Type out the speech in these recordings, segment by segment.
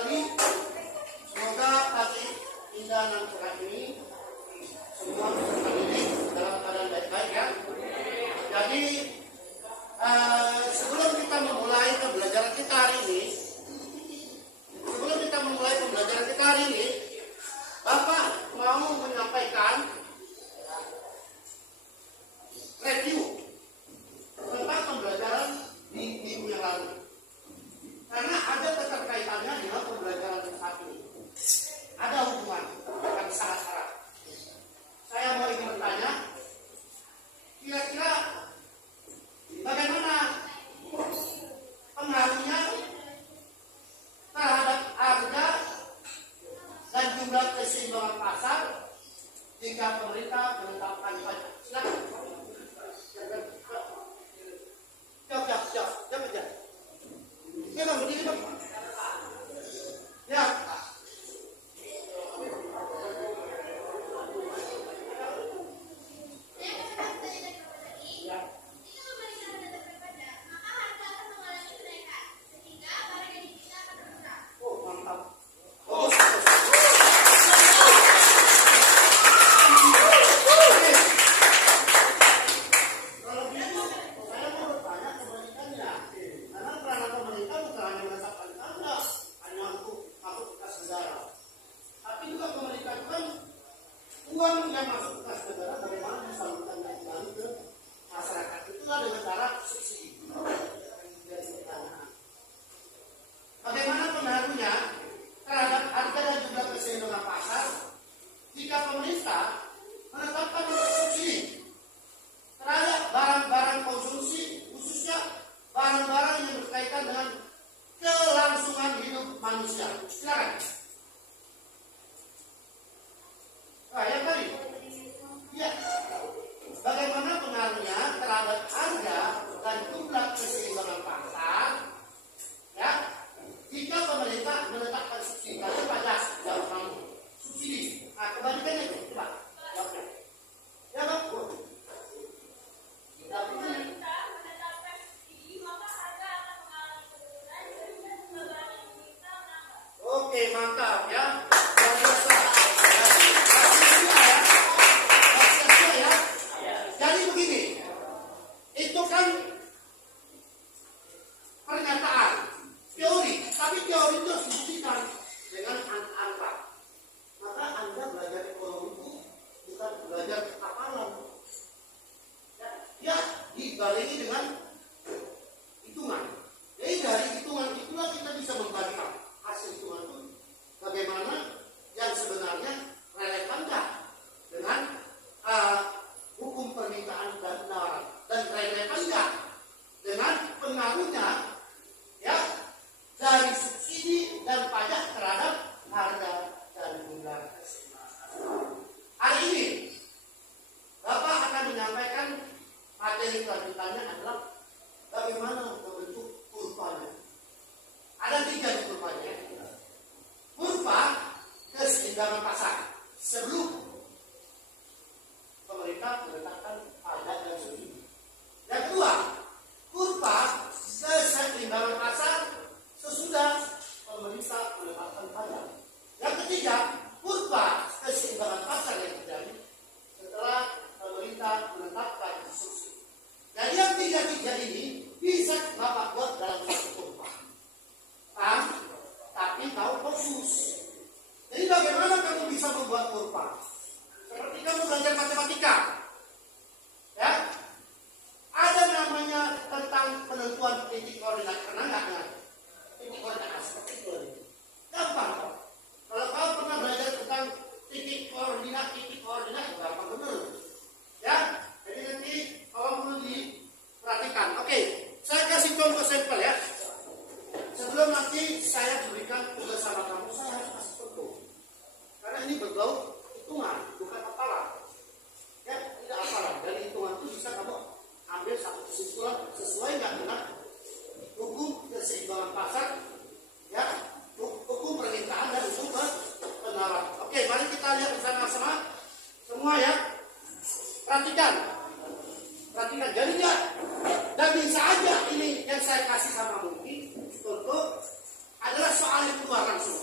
kembali. Semoga pagi indah dan cerah ini semua bisa terdidik dalam keadaan baik-baik ya. Jadi sebelum kita memulai pembelajaran kita hari ini, Bapak mau menyampaikan review tentang pembelajaran di minggu yang lalu. Karena ada keterkaitannya dengan pembelajaran saat ini. Ada hubungan yang sangat erat. Saya mau ingin bertanya, kira-kira bagaimana pengaruhnya terhadap harga dan jumlah keseimbangan pasar jika pemerintah menetapkan pajak? Silakan. Jawab. Ya, Bang, berdiri, Bang. Ya. Uang yang masuk ke kas negara bagaimana disalurkan kembali ke masyarakat, itulah dengan cara subsidi. Bagaimana pengaruhnya terhadap harga dan jumlah keseimbangan pasar jika pemerintah menetapkan subsidi terhadap barang-barang konsumsi, khususnya barang-barang yang berkaitan dengan kelangsungan hidup manusia? Silakan. Yang tadi, ya, bagaimana pengaruhnya terhadap harga dan jumlah keseimbangan pasar, ya, jika pemerintah menetapkan subsidi pajak jauh kamu subsidi. Nah, kebalikannya itu, coba, jawabnya. Ya, Bang. Pemerintah menetapkan subsidi, maka harga akan mengalami penurunan dan beban yang kita menambah. Oke, mantap ya. Luar biasa. Jadi begini, itu kan pernyataan teori, tapi teori itu harus dibuktikan dengan angka. Maka Anda belajar ekonomi itu bukan belajar hafalan, ya dibarengi dengan hitungan. Jadi dari hitungan itulah kita bisa membandingkan hasil hitungan itu bagaimana yang sebenarnya relevan nggak dengan hukum permintaan dan penawaran, dan relevan nggak dengan pengaruhnya ya dari subsidi dan pajak terhadap harga dan jumlah keseimbangan. Hari ini Bapak akan menyampaikan materi lanjutannya adalah bagaimana membentuk kurvanya. Ada 3 kurvanya. Kurva keseimbangan pasar sebelum pemerintah menetapkan pajak dan subsidi. Yang kedua, kurva keseimbangan pasar sesudah pemerintah menetapkan pajak. Yang ketiga, kurva keseimbangan pasar yang terjadi setelah pemerintah menetapkan subsidi. Jadi yang 3 ini bisa Bapak buat dalam satu kurva. Tapi tahu fokus. Jadi bagaimana kamu bisa membuat kurva? Seperti kamu belajar matematika, ya, ada namanya tentang penentuan titik koordinat. Pernah nggak dengar? Titik koordinat seperti itu. Gampang kok. Kalau kamu pernah belajar tentang titik koordinat, gampang benar. Ya, jadi nanti kalau perlu diperhatikan. Oke, saya kasih contoh sampel ya. Sebelum nanti saya berikan tugas sama kamu, saya harus kasih contoh. Karena ini berbau hitungan, bukan hafalan. Ya, tidak hafalan. Dari hitungan itu bisa kamu ambil satu kesimpulan sesuai nggak dengan hukum keseimbangan pasar, ya, hukum permintaan dan hukum penawaran. Oke, mari kita lihat bersama-sama semua ya. Perhatikan. Jadi ya, dan bisa aja ini yang saya kasih sama Mungki contoh adalah soal yang keluar langsung.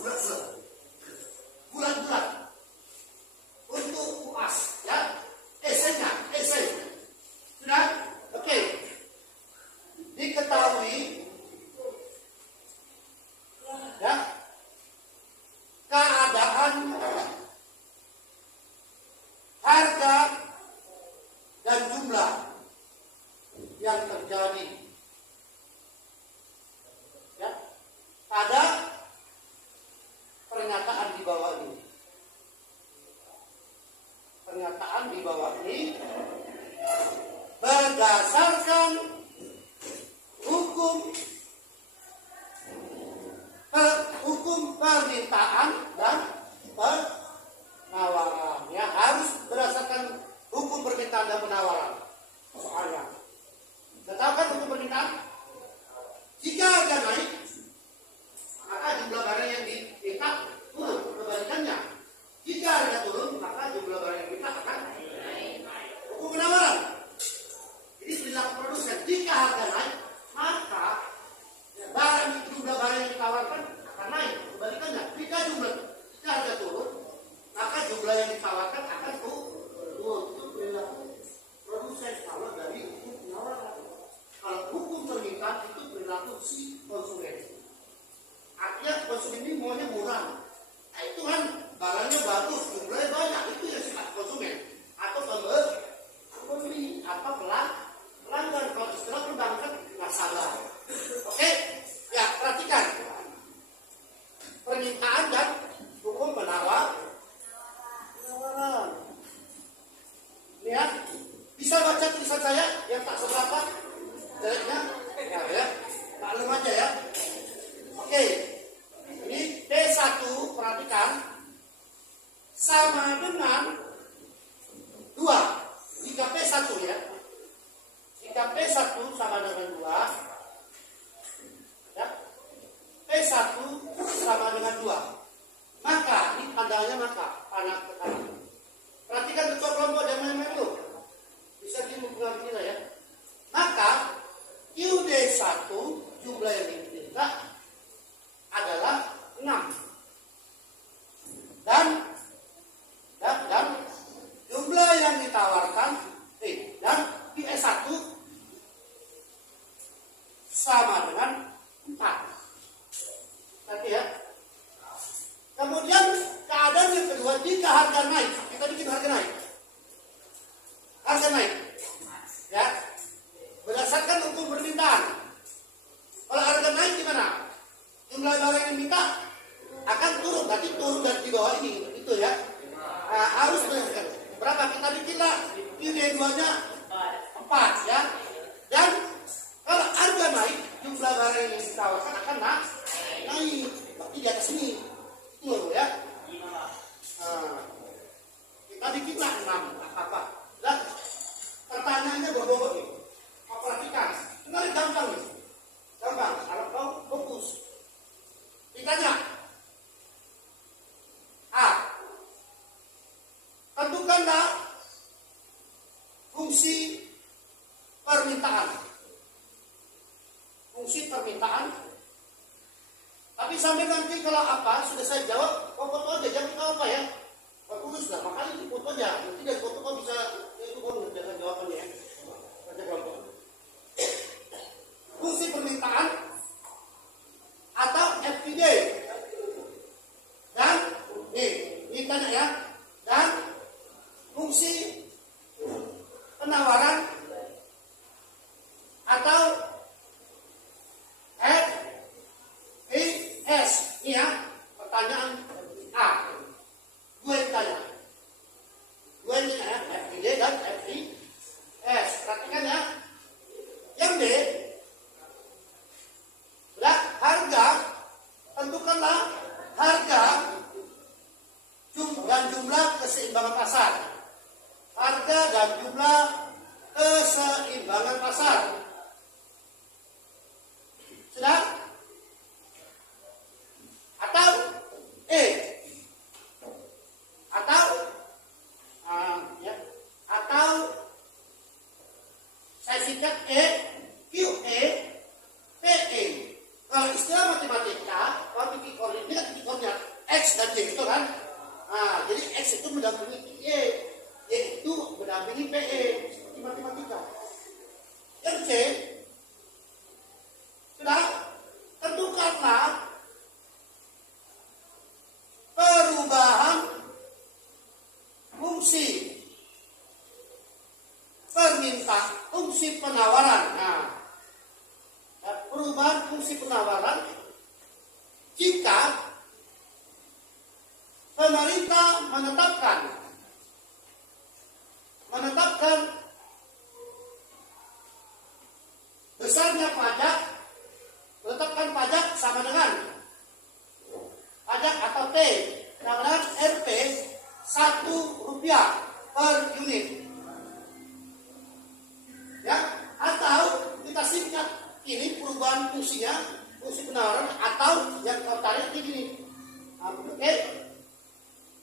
si konsumen. Artinya konsumen ini maunya murah. Nah, itu kan barangnya bagus, jumlahnya banyak, itu yang sifat konsumen. Atau pembeli, atau pelanggan. Kalau istilah perbankan nggak salah. Oke, ya perhatikan permintaan dan hukum penawaran. Lihat, bisa baca tulisan saya yang tak seberapa jeleknya, ya, maklum aja ya. Oke, ini P1 perhatikan sama dengan 2. Jika P1 ya, jika P1 sama dengan 2, ya, P1 sama dengan 2, maka ini tandanya maka anak tekanan. Perhatikan ketua kelompok dan main-main itu bisa dimpengaruhi kita ya. Maka QD1 jumlah yang diminta adalah 6 dan jumlah yang ditawarkan dan QS1 sama dengan 4. Nanti ya. Kemudian keadaan yang kedua, jika harga naik, kita bikin harga naik. Harga naik. Ya. Berdasarkan hukum permintaan. Kalau harga naik gimana? Jumlah barang yang diminta akan turun, berarti turun dari di bawah ini, itu ya. Nah, harus berapa kita bikinlah ini dua-nya 4 ya. Dan kalau harga naik, jumlah barang yang ditawarkan akan naik, berarti di atas ini. Itu ya. Nah, kita bikinlah 6 apa-apa. Dan pertanyaannya berbobot nih. Kau perhatikan, ini gampang nih. Gampang, kalau kau fokus. Ditanya A. Tentukanlah fungsi permintaan. Fungsi permintaan. Tapi sampai nanti kalau apa, sudah saya jawab, kau foto aja, jangan kau apa ya. Kau tulis lah, makanya itu foto aja. Nanti dari foto kau bisa, itu kau mengerjakan jawabannya ya. Baca kelompok. Fungsi permintaan atau FPD. Dan, ini tanya ya. Dan fungsi penawaran atau FPS. Ini ya, pertanyaan A. Gue yang tanya. Gue yang tanya ya, FPD dan FPS. Perhatikan ya. Yang B, harga, tentukanlah harga dan jumlah keseimbangan pasar. Harga dan jumlah keseimbangan pasar. Sudah? Atau E. Atau saya singkat E, QE, PE. Kalau istilah matematika, kalau titik koordinat, ini kan titik koordinat X dan Y itu kan. Nah, jadi X itu mendampingi Y, Y itu mendampingi PE. Seperti matematika. Yang C, sudah tentukanlah perubahan fungsi fungsi penawaran. Nah, perubahan fungsi penawaran jika pemerintah menetapkan besarnya pajak, menetapkan pajak sama dengan pajak atau P sama dengan RP Rp1 per unit. Ya, atau kita singkat ini perubahan fungsinya, fungsi penawaran atau yang kau tarik ini. Oke.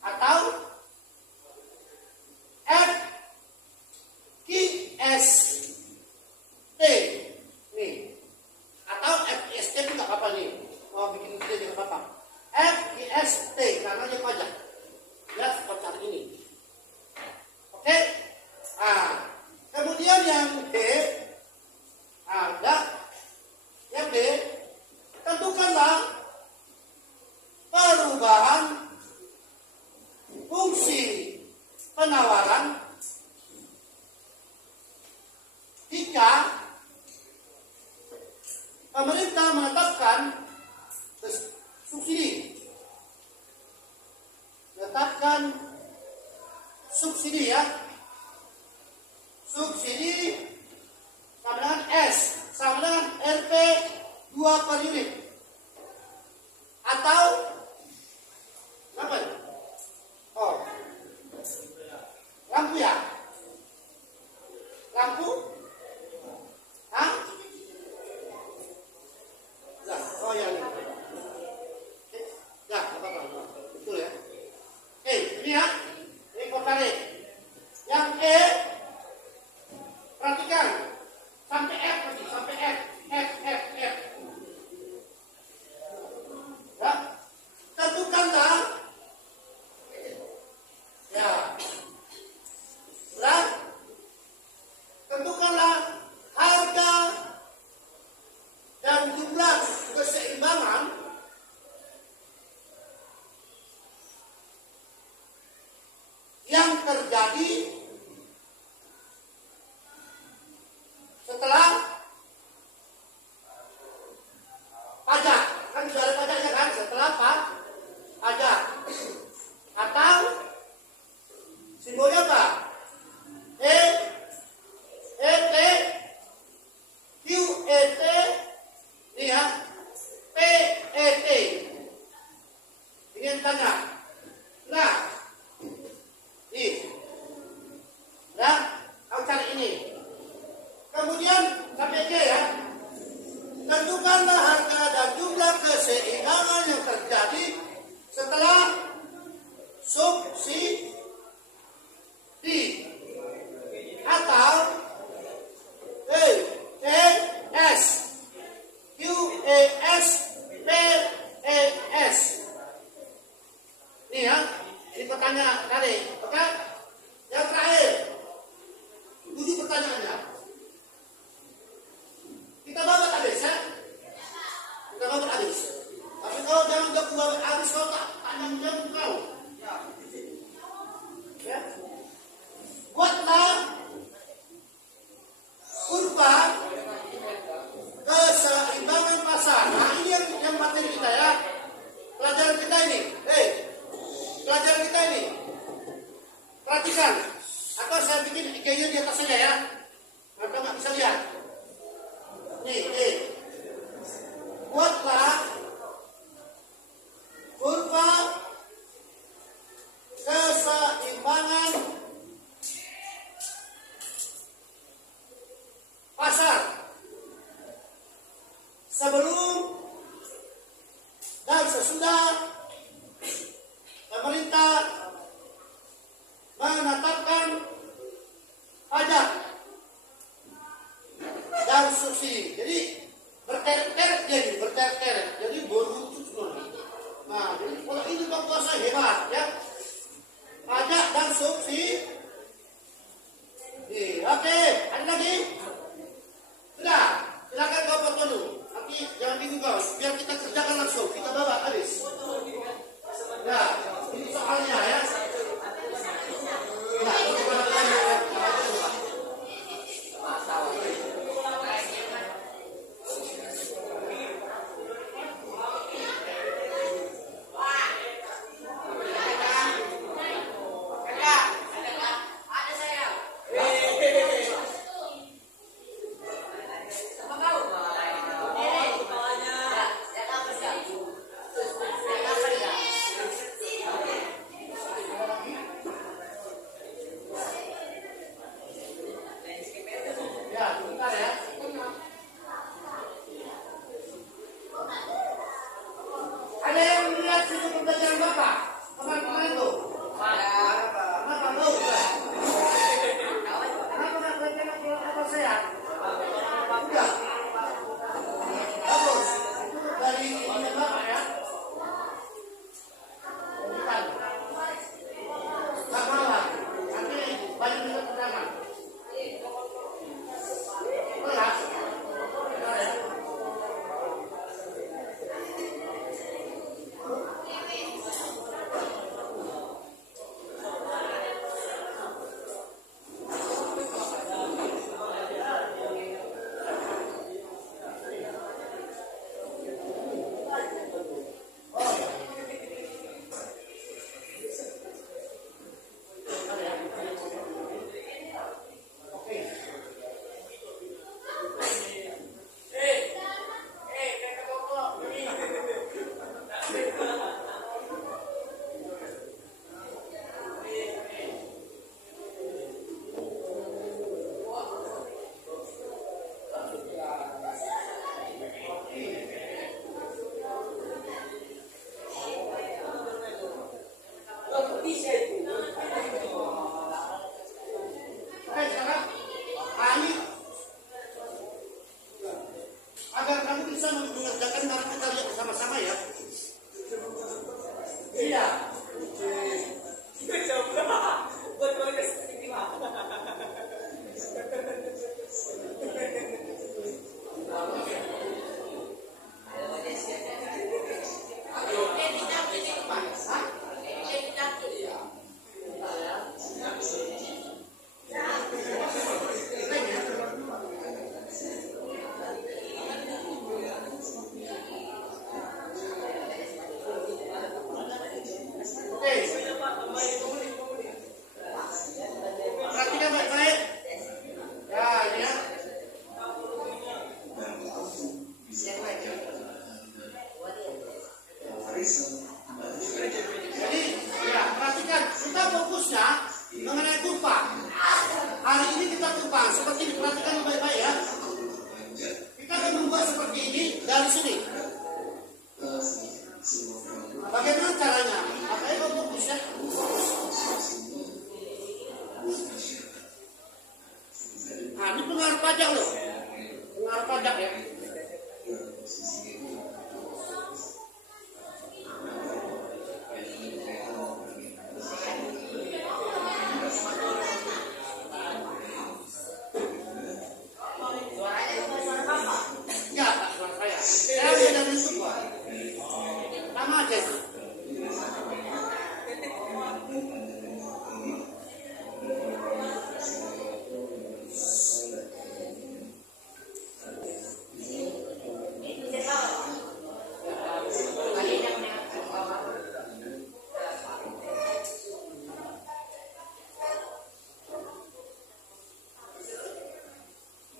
Atau FQST nih. Atau FQST itu enggak apa-apa nih. Mau bikin video juga apa-apa. FQST karena dia pajak. Ya, seperti ini. Oke. Nah, kemudian yang D ada yang D menetapkan subsidi. Menetapkan subsidi ya. Subsidi sama dengan S sama dengan Rp 2 per unit. Atau apa? Oh, lampu ya? Lampu? Hah? Nah, oh yang ini. Ya, apa-apa. Betul ya. Oke, ini ya. Ini kotarik. Yang E, perhatikan. Sampai F lagi, sampai F. Ya. Tentukanlah. Ya. Nah, tentukanlah harga dan jumlah keseimbangan yang terjadi setelah pajak. Kan sudah ada pajaknya kan? Setelah pajak. Atau simbolnya apa? T, Q, T, ini ya, P, T. Ini yang tanya. Nah, ini. Nah, aku cari ini. Kemudian sampai J ya. Tentukanlah harga dan jumlah keseimbangan yang terjadi setelah subsidi atau S QAS PES. Ini ya, ini pertanyaan tadi, oke? Yang terakhir, 7 pertanyaannya. Kita babat habis ya? Kita babat habis. Tapi kau jangan jawab babat habis, kau tak jawab kau. Ya. Buatlah kurva keseimbangan pasar. Nah ini yang materi kita ya. Pelajaran kita ini. Pelajaran kita ini. Perhatikan. Atau saya bikin IG-nya di atas saja ya. Maka nggak bisa lihat. Nih. Buatlah kurva keseimbangan pasar sebelum dan sesudah pemerintah menetapkan pajak dan subsidi. Jadi berteret-teret dia gitu, berteret-teret. Jadi beruntut semua. Nah, jadi kalau ini Bang Kuasa hebat ya. Pajak dan subsidi. Oke, ada lagi? Sudah, silakan kau foto dulu. Nanti jangan bingung kau, biar kita kerjakan langsung. Kita bawa habis. Ya, ini soalnya ya. Oke, sekarang Ali, agar kamu bisa mengerjakan, mari kita lihat bersama-sama ya. Iya. Perhatikan baik-baik. Ya, ini ya. Jadi, ya, perhatikan. Kita fokusnya mengenai kurva. Hari ini kita kurva. Seperti diperhatikan baik-baik ya. Kita akan membuat seperti ini dari sini. Bagaimana caranya? Makanya kau fokus ya. Nah, ini pengaruh pajak loh. Pengaruh pajak ya. Ya, tak suara saya. Saya beda dari itu, Pak. Sama aja.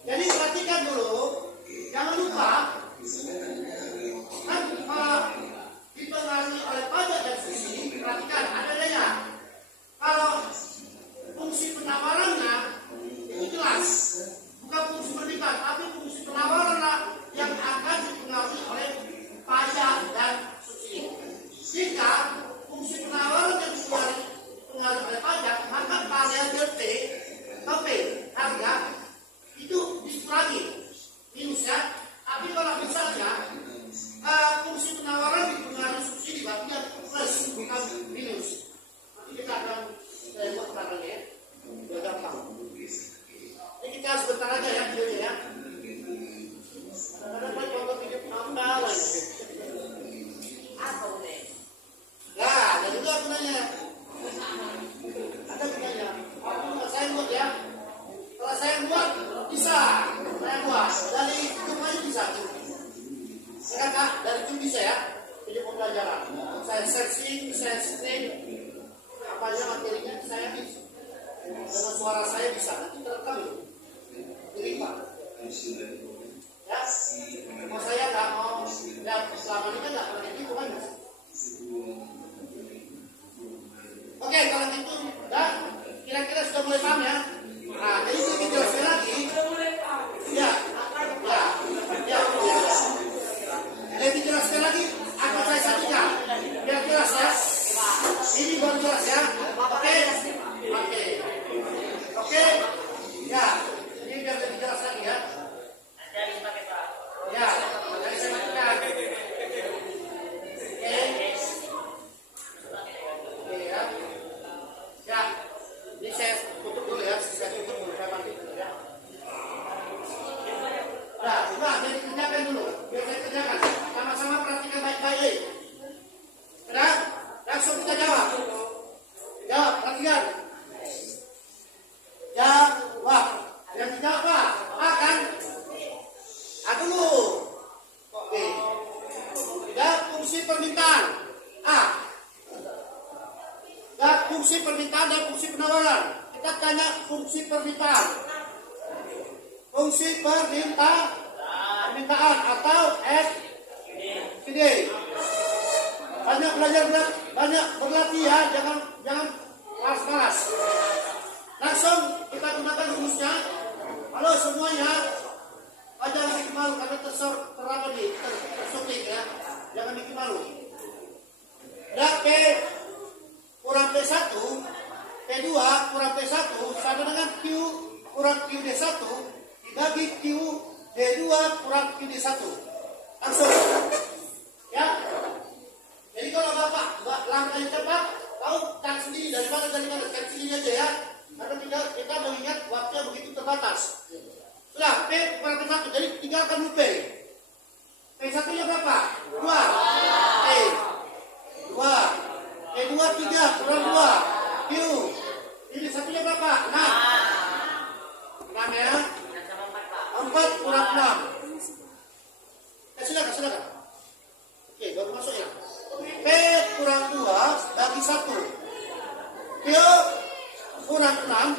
Jadi perhatikan dulu, jangan lupa kan dipengaruhi oleh pajak dan subsidi. Perhatikan ada daya. Kalau fungsi penawarannya itu jelas, bukan fungsi permintaan, tapi fungsi penawaran yang akan dipengaruhi oleh pajak dan subsidi. Jika fungsi penawaran yang dipengaruhi oleh pajak, maka variabel P atau P harga itu dikurangi minus ya. Tapi kalau misalnya fungsi penawaran dipengaruhi subsidi, berarti yang plus bukan minus. Nanti kita akan buat caranya ya, biar gampang. Ini kita sebentar aja ya videonya ya. Ada contoh video penambahan. Apa udah? Nah, jadi itu aku nanya. Ada gunanya. Aku saya buat ya. Kalau saya buat bisa, saya buat dari rumahnya bisa. Ya kak, dari itu bisa ya. Jadi pembelajaran. Saya searching, saya stream, apa aja materinya saya bisa. Dengan suara saya bisa. Nanti terekam itu. Jadi pak. Ya, mau saya nggak mau. Ya, selama ini kan nggak pernah gitu kan. Oke, kalau gitu, dah kira-kira sudah mulai paham ya. Nah, jadi lebih jelaskan lagi. Ya, ya, ya, ya. Lebih jelaskan lagi. Apa saya satukan? Biar jelas ya. Ini baru jelas ya. Oke, oke, oke. Ya, ini biar lebih jelas lagi ya. Ya, jadi saya satukan. Oke, ya. Ya, ini saya tutup dulu ya. Saya tutup dulu. Saya mandi dulu ya. Nah, coba jadi kerjakan dulu. Biar saya kerjakan. Sama-sama perhatikan baik-baik. Sudah? Langsung kita jawab. Jawab, perhatikan. Jawab. Yang dijawab apa? A kan? A dulu. Oke. Jawab fungsi permintaan. A. Jawab fungsi permintaan dan fungsi penawaran. Kita tanya fungsi permintaan. Fungsi permintaan atau FPD. Banyak belajar, banyak berlatih ya, jangan malas-malas. Langsung kita gunakan rumusnya. Halo semuanya, jangan bikin malu karena tersuklik ya, jangan bikin malu. Ya P kurang P1 P2 kurang P1 sama dengan Q kurang QD1 dibagi Q D2 kurang QD1. Langsung. Ya. Jadi kalau Bapak langkahnya cepat, tahu cari sendiri dari mana cari sendiri aja ya. Karena kita mengingat waktunya begitu terbatas. Sudah, P kurang P1, jadi tinggalkan dulu P. P1-nya berapa? 2. P 2. P2 3 kurang 2. Q. Ini satunya berapa? 6. 6 ya. 4 kurang 6. Silakan. Oke, baru masuk ya. P kurang 2 bagi 1. Q kurang 6.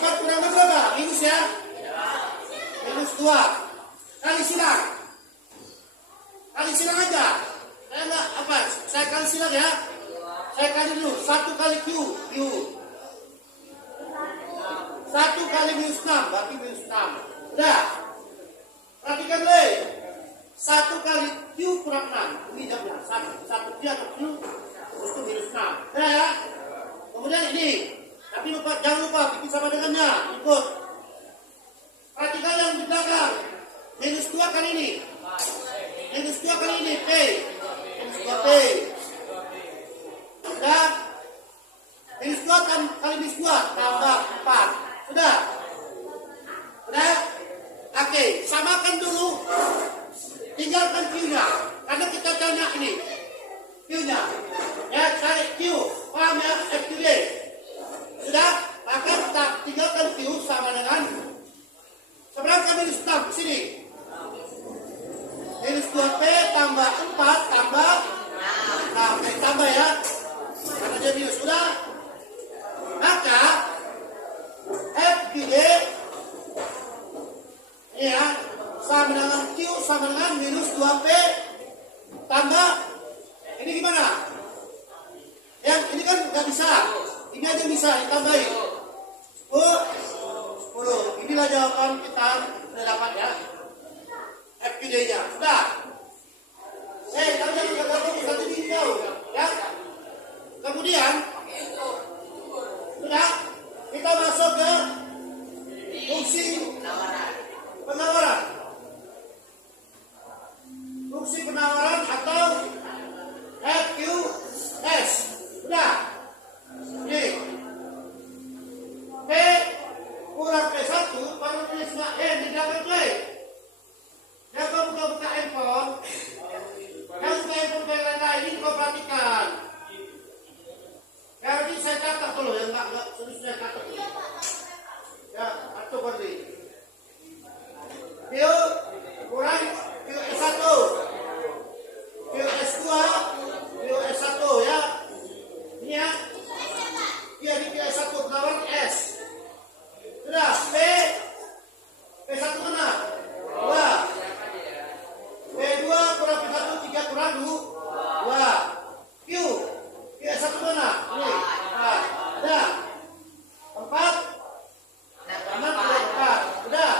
4 kurang berapa? Minus ya? Minus 2. Kali silang aja. Saya kali silang ya. Saya kali dulu. 1 kali Q. 1 kali minus 6 berarti minus 6. Udah. Perhatikan deh. 1 kali Q kurang 6. Ini jamnya. 1 Q atau Q itu minus 6. Udah ya. Kemudian ini. Tapi jangan lupa bikin sama dengannya. Ikut. Perhatikan yang di belakang. Minus 2 kali ini. Minus 2 kali ini. P. Minus 2 P. Sudah. Minus 2 kali minus 2 tambah 4. Sudah. Oke. Samakan dulu. Tinggalkan Q-nya. Karena kita tanya ini. Q-nya. Ya, cari Q. Paham ya? FQD. Sudah. Maka kita tinggalkan Q sama dengan seberapa minus 6 ke sini. Minus 2P tambah 4 tambah. Nah, tambah ya. Karena dia minus. Sudah. Maka FQD ini ya, sama dengan Q sama dengan minus 2P tambah. Ini gimana? Yang ini kan nggak bisa. Ini aja bisa ditambahin. 10. Inilah jawaban kita sudah dapat ya. FQD-nya. Sudah. Kamu jangan gabung satu ini jauh. Ya. Kemudian sudah kita masuk ke fungsi penawaran. Fungsi penawaran atau FQS. Sudah. Ini. P kurang P1 pada tulis N di dalam play. Ya kau buka handphone. Yang buka handphone lain ini kau perhatikan. Ya ini saya catat dulu yang enggak sudah saya catat. Ya, atau berarti. Q kurang QS1. QS2, QS1 ya. Ini ya. Iya di QS1 penawaran S. Sudah, P1 mana? 2. P2 kurang P1 3 kurang 2. Q1 mana? Ini. Udah. 4. 6 kurang 4. Udah.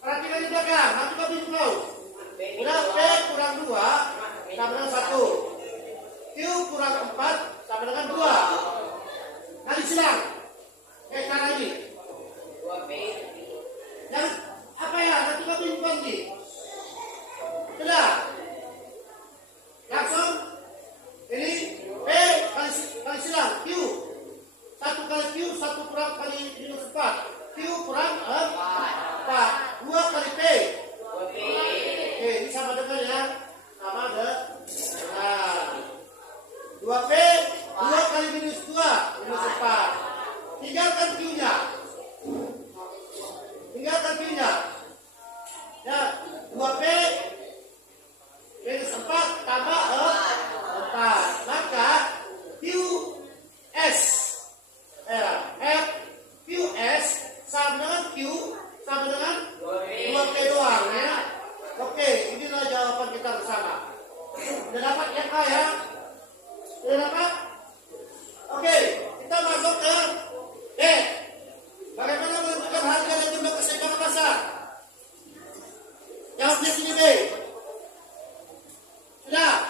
Perhatikan di belakang. Nanti kau bingung kau. Udah P kurang 2 sama dengan 1. Q kurang 4 sama dengan 2. Kali silang. Cara ini. 2P. Dan apa ya? Nanti kau bingung lagi. Sudah. Langsung. Ini P kali silang. Q. 1 kali Q, 1 kurang kali minus 4. Q kurang 4. 2 kali P. 2P. Oke, ini sama dengan ya. Sama dengan. Nah. 2P. 2 kali minus 2. Minus 4. Tinggalkan Q-nya. Ya, 2P minus 4 tambah 4. Maka QS QS sama dengan Q sama dengan 2P doang ya. Oke, inilah jawaban kita bersama. Sudah dapat ya Kak ya? Sudah dapat? Oke, kita masuk ke D. Bagaimana menentukan harga dan jumlah keseimbangan pasar? Jawabnya sini B. Sudah.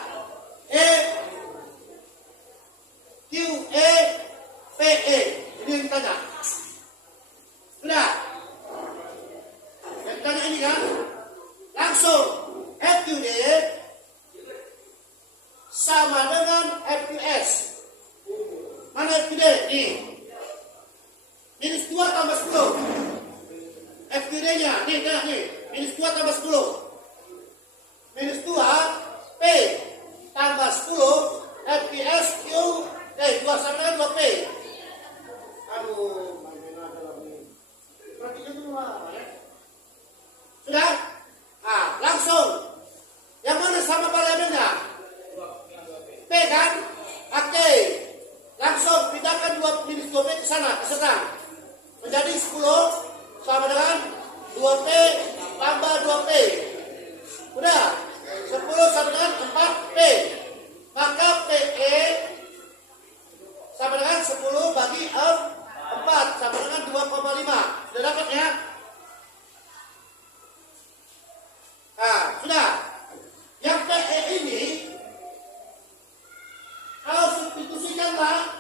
FQD sama dengan FQS. Mana FQD? Nih. Minus 2 tambah 10. FQD-nya, nih. Minus 2 tambah 10. Minus 2, P tambah 10, FQS, Q, 2 sama dengan 2P. Aduh, main aja lagi. Perhatikan dulu lah, ya. Sudah? Nah, langsung. Yang mana sama variabelnya? P kan? Oke. Langsung pindahkan 2 minus 2P ke sana, ke senang. Menjadi 10 sama dengan 2P tambah 2P. Udah? 10 sama dengan 4P. Maka PE sama dengan 10 bagi 4 sama dengan 2,5. Sudah dapat ya? Nah, sudah. Yang PE ini kalau substitusikanlah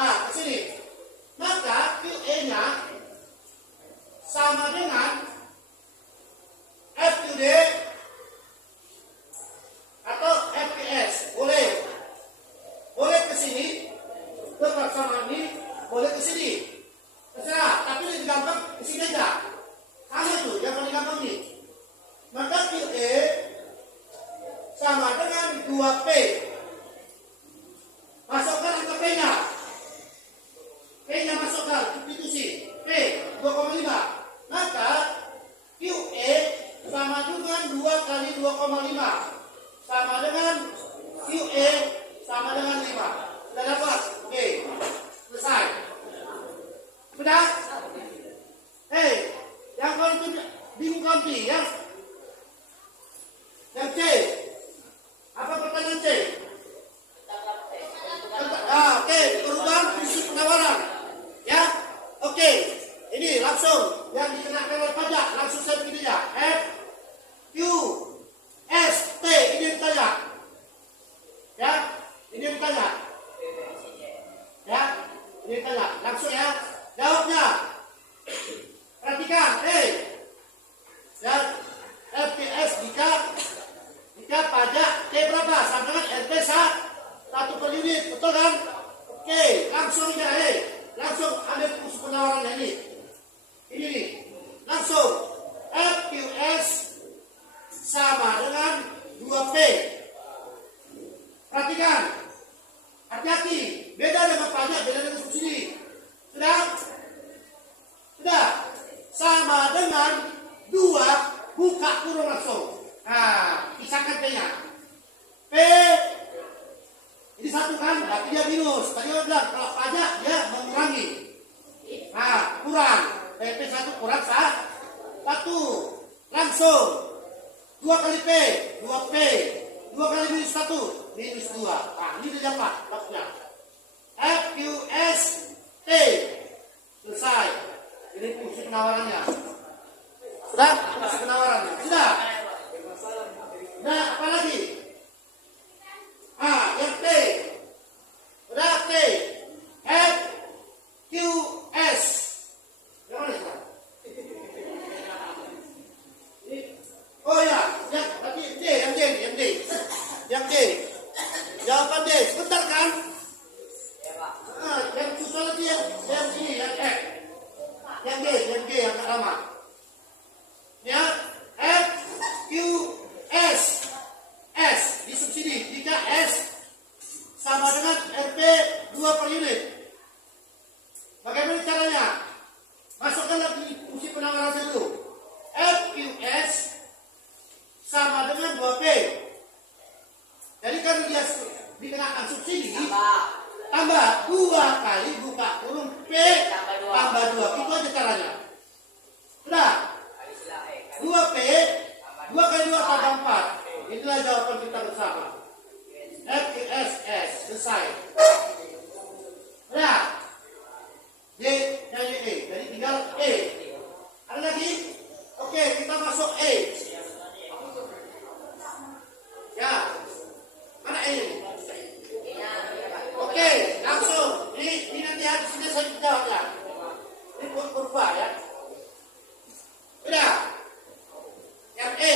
ke sini. Maka QE-nya sama dengan FQD atau FQS. Boleh ke sini, tetap sama ini, boleh ke sini. Terserah, tapi lebih gampang ke sini aja. Hanya itu yang paling gampang nih. Maka QE sama dengan 2P. Masukkan angka P-nya. P-nya masukkan, substitusi. P 2,5. Maka QE sama dengan 2 kali 2,5. Sama dengan QE sama dengan 5. Sudah dapat? Oke. Selesai. Sudah? Hei, yang kalau itu bingung kanti ya? Yang C. Apa pertanyaan C? Oke, perubahan prinsip penawaran. Ya? Oke. Ini langsung yang dikenakan oleh pajak. Langsung saya begini ya. F, Q, S, T. Ini yang ditanya. Ya? Ini yang ditanya. Ya? Ini yang ditanya. Langsung ya. Jawabnya. Perhatikan. Ya. FPS jika pajak T berapa? Sama dengan RT 1 per unit. Betul kan? Oke. Langsung ya. Langsung ambil kursus penawarannya ini. Ini nih. Langsung. FQS sama dengan 2P. Perhatikan. Hati-hati. Beda dengan pajak, beda dengan subsidi. Sudah? Sudah. Sama dengan 2 buka kurung langsung. Nah, pisahkan P-nya. P ini 1 kan, berarti dia minus. Tadi saya bilang kalau pajak dia mengurangi. Nah, kurang. PP 1 kurang 1. Langsung 2 kali P, 2P. 2 kali minus 1, minus 2. Nah, ini sudah dapat maksudnya. FQS T. Selesai. Ini fungsi penawarannya. Sudah? Fungsi penawarannya. Sudah? Nah, apa lagi? Yang T. Sudah T. F, Q, S. Yang mana sekarang? Oh ya, berarti D, yang D. Yang D. Jawaban D. Sebentar kan? Yang susah lagi yang ini, yang F. Yang D, yang pertama. Ya, F, Q, S. S disubsidi jika S sama dengan RP 2 per unit. Bagaimana caranya? Masukkan lagi fungsi penawaran dulu. FQS sama dengan 2P. Jadi kalau dia dikenakan subsidi, tambah 2 kali buka kurung P tambah 2. Itu aja caranya. Sudah? 2P 2 kali 2 tambah 4. Inilah jawaban kita bersama. FQSS. Selesai. Sudah? D jadi E. Jadi tinggal E. Ada lagi? Oke, kita masuk E. Ya. Mana E? Oke, langsung. Ini nanti habis ini saya jawab ya. Ini kurva ya. Sudah. Yang E.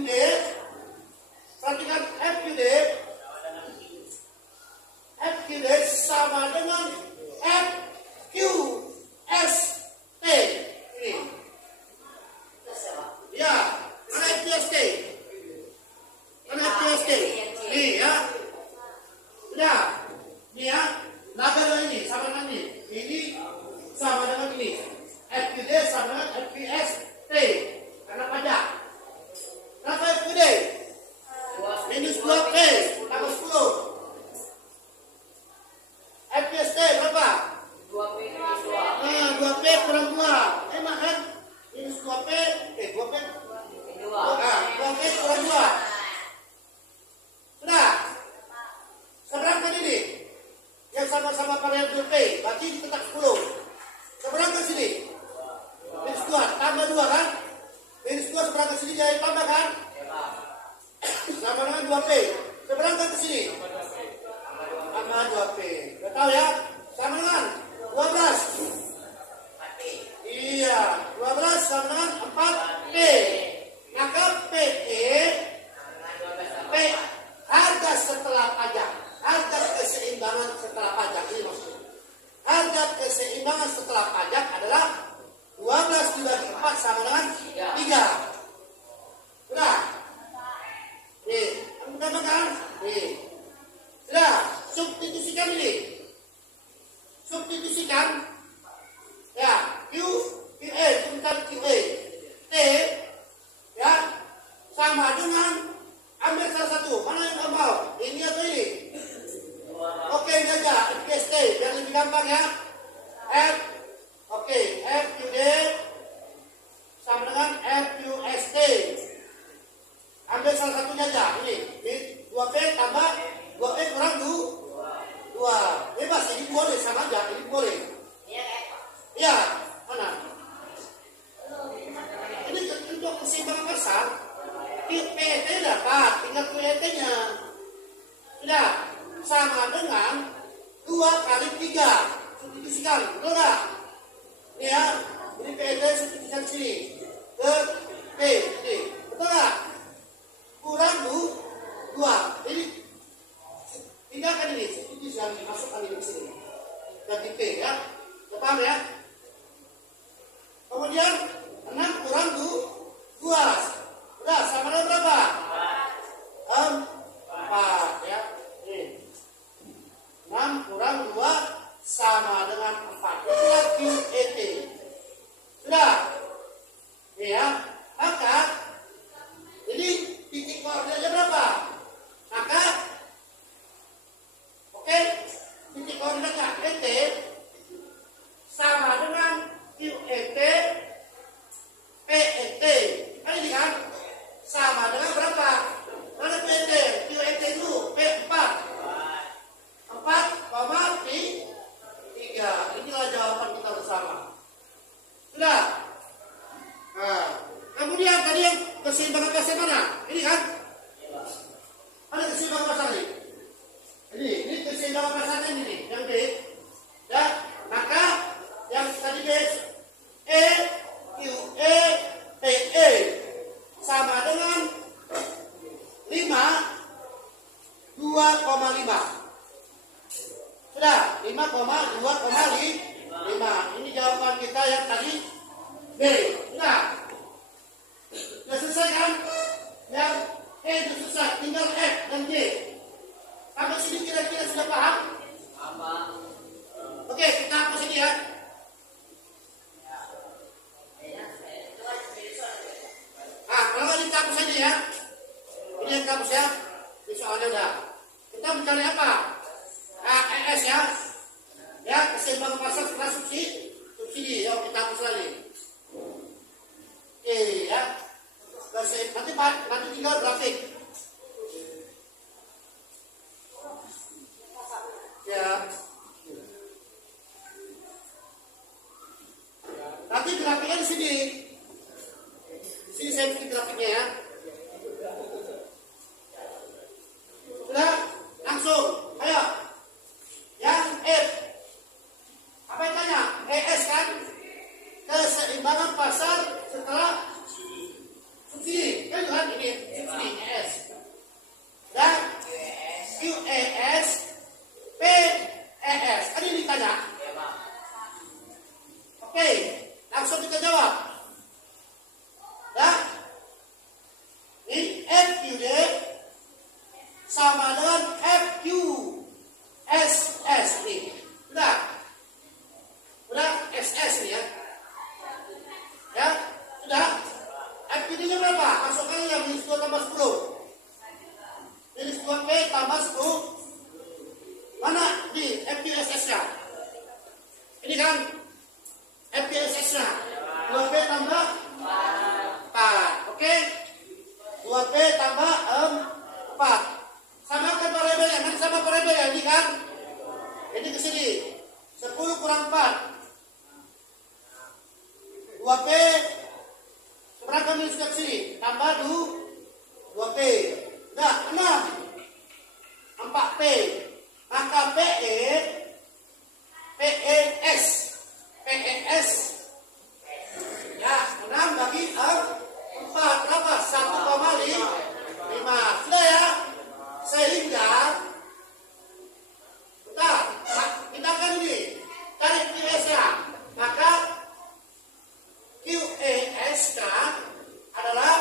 FQD, perhatikan FQD sama dengan FQST. Ini. Ya, mana FQST? Mana FQST? Ini ya. Sudah. Ini ya. Naga dengan ini, sama dengan ini. Ini sama dengan ini. FQD sama dengan FQST. Karena pajak. Berapa FQD? Minus 2P tambah 10. FQST berapa? 2P minus 2. Nah, 2P kurang 2. Enak kan? Minus 2P, 2P. Nah, 2P kurang 2. Sudah? Seberangkan ini. Yang sama-sama variabel P, berarti ditetap 10. Seberangkan sini. Minus 2, tambah 2 kan? Minus 2 seberangkan sini jadi tambah kan? Sama dengan 2P. Seberangkan ke sini. Tambah 2P. Udah tahu ya? Sama dengan 12. Iya, 12 sama dengan 4P. Maka PE P harga setelah pajak. Harga keseimbangan setelah pajak ini maksudnya. Harga keseimbangan setelah pajak adalah 12 dibagi 4 sama dengan 3. Sudah? Nih, kamu kan? Nih. Sudah, substitusikan ini. Substitusikan. Ya, QA, bukan QA. T, ya, sama dengan, ambil salah satu. Mana yang kamu mau? Ini atau ini? Oke, ini aja. FQST, biar lebih gampang ya. FQD sama dengan FQST. Ambil salah satunya aja. Ini 2P tambah 2P kurang 2. Bebas, ini boleh sama aja. Ini boleh. Iya, mana? Ini untuk keseimbangan pasar. PET dapat, tinggal QET-nya. Sudah, sama dengan 2 kali 3. Substitusikan, betul nggak? Ini ya, ini PET substitusikan sini. Ke P, ini. Betul nggak? Kurang 2. Jadi, tinggalkan ini. Substitusikan, masukkan ini ke sini. Ganti P ya. Paham ya? Kemudian 6 kurang 2. Udah, sama dengan berapa? 4 ya. Ini. 6 kurang 2 sama dengan 4. Itulah QET. Sudah? Ini ya. Maka ini titik koordinatnya berapa? Maka oke, titik koordinatnya ET sama dengan QET PET. Kan ini kan? Sama dengan berapa? Mana PET? QET itu P4. 4,3. Inilah jawaban kita bersama. Sudah? Nah, kemudian tadi yang keseimbangan pasar mana? Ini kan? Mana keseimbangan pasar ini? Ini keseimbangan pasarnya ini nih, yang D. Ya, maka yang tadi D E Q E P E sama dengan 5 2,5. Sudah, 5,2,5. Ini jawaban kita yang tadi B. Sudah. Sudah selesai kan? Yang E sudah selesai, tinggal F dan G. Sampai sini kira-kira sudah paham? Oke, kita hapus ini ya. Kalau ini hapus aja ya. Ini yang hapus ya. Ini soalnya udah. Kita mencari apa? ES ya. Ya, keseimbangan pasar setelah subsidi. Yuk kita hapus lagi. Oke ya. Nanti tinggal grafik. Ya. Nanti grafiknya di sini. Di sini saya bikin grafiknya ya. Sudah? Langsung. Ayo. Yang F. Apa yang tanya? ES kan? Keseimbangan pasar setelah subsidi. Kan ini FQD sama dengan FQSS nih. Udah SS nih ya. Ya, sudah. FQD-nya berapa? Masukkan yang minus 2 tambah 10. Minus 2P tambah 10. Mana di FQSS-nya? Ini kan FQSS-nya. 2P tambah 4. Oke? 2P tambah 4. Samakan variabelnya. Nanti sama variabelnya ini kan? Ini ke sini. 10 kurang 4. 2P seberapa minus ke sini? Tambah 2P. Nah, 6. 4P. Maka PES. Ya, 6 bagi 4. Berapa? 1,5. Sudah ya? Sehingga kita kan ini tarik QS-nya. Maka QES-nya adalah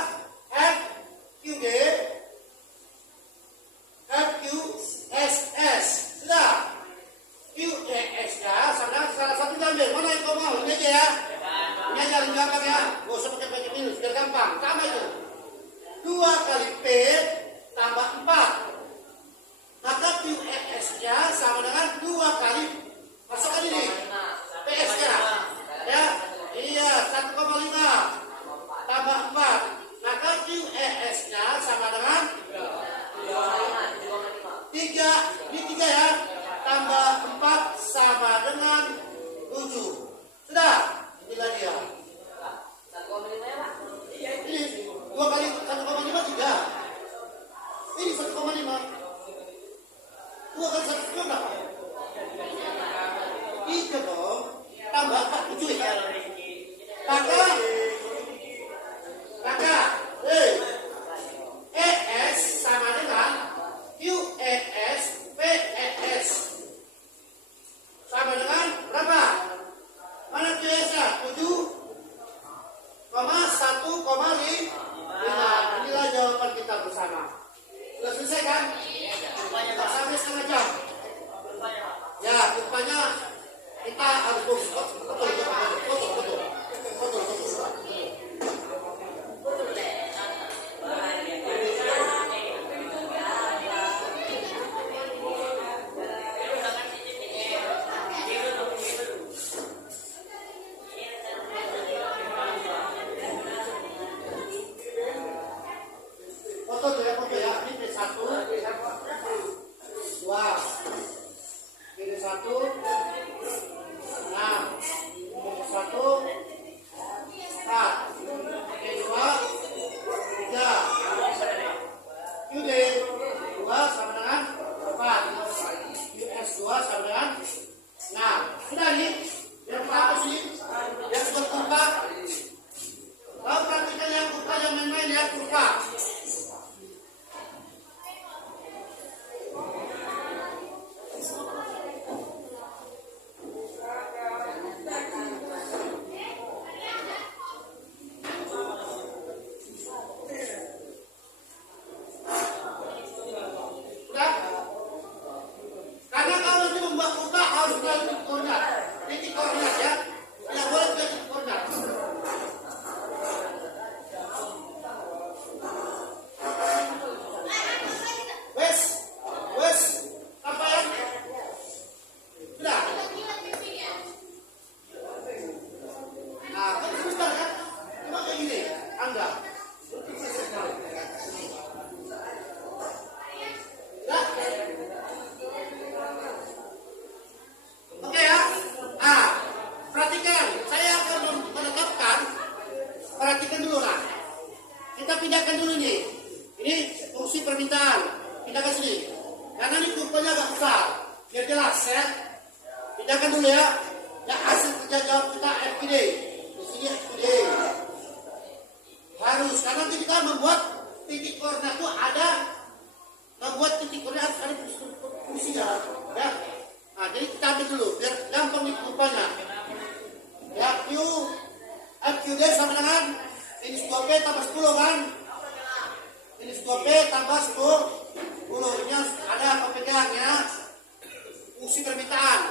FQD FQSS. Sudah. QES-nya salah satu diambil. Mana yang kau mau? Ini aja ya. Ini aja yang gampang ya. Gak usah pakai minus, biar gampang. Sama itu. 2 kali P tambah 4. Maka QES-nya sama dengan 2 kali. Masukkan ini. PS-nya. Ya. Iya, 1,5 tambah 4. Maka QES-nya sama dengan 3. Ini 3 ya. Tambah 4 sama dengan 7. Sudah. Inilah dia. Ini 2 kali 1,5 3. Ini 1,5. 2 kali 1 berapa? 3 dong. Tambah 4 7 ya. Maka ES sama dengan QES PES sama dengan berapa? Mana QES-nya? 7,1,5. Inilah jawaban kita bersama. Sudah selesai kan? Sampai setengah jam. Ya, rupanya kita harus betul. Foto ya. Ini 1, 2, ini 1, 6, ini 1, 4, ini 2, 3, QD 2 sama dengan 4, US 2 sama dengan 6. Sudah nih, yang apa sih? Yang berkurva. Lalu perhatikan yang kurva, yang main-main ya kurva. Titik koordinat ya, tidak boleh titik koordinat. Pindahkan dulu ya. Yang hasil kerja jawab kita FQD. Di sini FQD. Harus, karena nanti kita membuat titik koordinat itu ada, membuat titik koordinat ada fungsinya. Ya. Nah, jadi kita ambil dulu biar gampang rupanya. Ya, FQD sama dengan minus 2P tambah 10 kan? minus 2P tambah 10. Ini harus ada pemegang ya. Fungsi permintaan.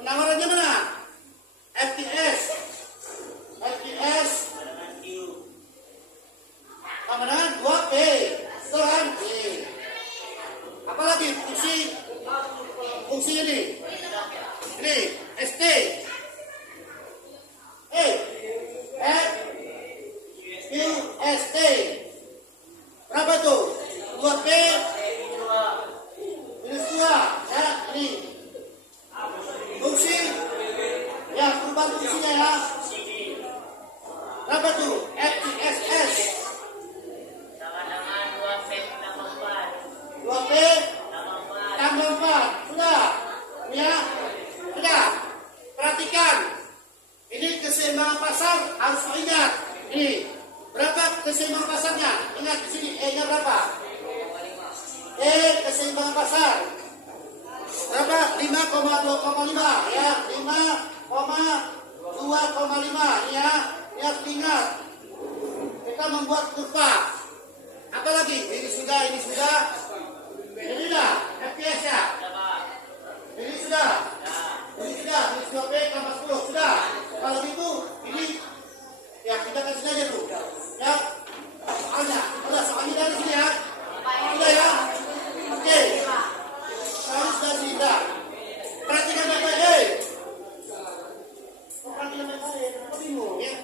Penawarannya mana? FTS. FTS sama dengan 2P. Betul kan? Apalagi fungsi ini? Ini ST. F Q ST. Berapa tuh? 2P minus 2. Ya, ini. Fungsi. Ya, perubahan fungsinya ya. Berapa tuh? FTSS. Sama dengan 2P tambah 4. 2P tambah 4. Sudah? Ya? Sudah? Perhatikan. Ini keseimbangan pasar harus ingat. Ini. Berapa keseimbangan pasarnya? Ingat di sini E-nya berapa? E keseimbangan pasar. Berapa? 5,2,5 ya. 5,2,5 ya. Ya, ingat. Kita membuat kurva. Apa lagi? Ini sudah. Ini sudah. FPS ya. Ini sudah. Ini sudah. Ini 2P tambah 10. Sudah. Kalau gitu, ini ya kita kasih aja tuh. Ya. Soalnya dari sini ya. Sudah ya. Oke. Sekarang sudah sudah. Perhatikan baik-baik. Perhatikan baik-baik. Apa bingung ya?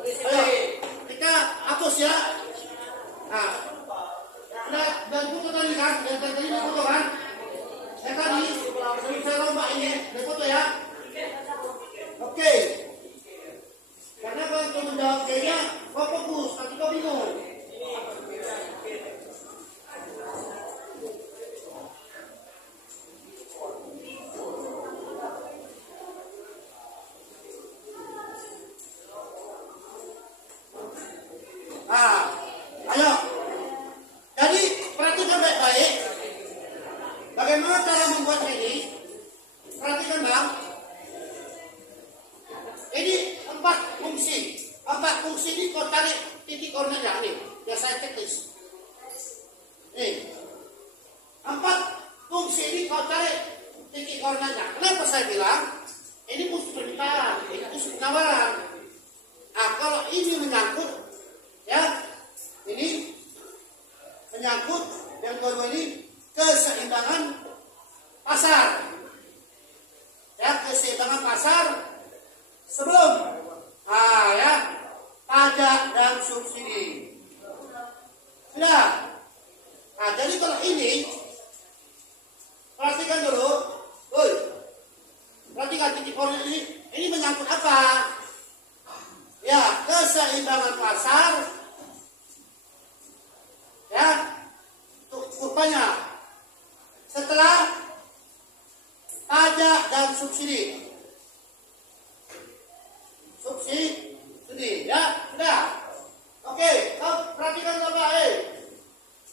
Ayo, kita hapus ya. Nah, sudah bantu foto tadi kan? Yang tadi ini foto kan? Yang tadi saya rombak ini, ada foto ya. Oke. Karena kalau untuk menjawab kayaknya kau fokus, tapi kau bingung. Ayo. Jadi perhatikan baik-baik. Bagaimana cara membuat ini? Perhatikan bang. Ini 4 fungsi. 4 fungsi ini kau tarik titik koordinatnya nih. Ya saya checklist. Nih. 4 fungsi ini kau tarik titik koordinatnya. Kenapa saya bilang? Ini fungsi permintaan, ini fungsi penawaran. Nah, kalau ini menyangkut, ya, ini menyangkut yang kedua ini keseimbangan pasar. Ya, keseimbangan pasar sebelum ya, pajak dan subsidi. Sudah. Nah, jadi kalau ini perhatikan dulu. Woi. Perhatikan titik koordinat ini menyangkut apa? Ya, keseimbangan pasar. Ya, kurvanya setelah pajak dan subsidi. Subsidi, ya, sudah. Oke, kau perhatikan baik.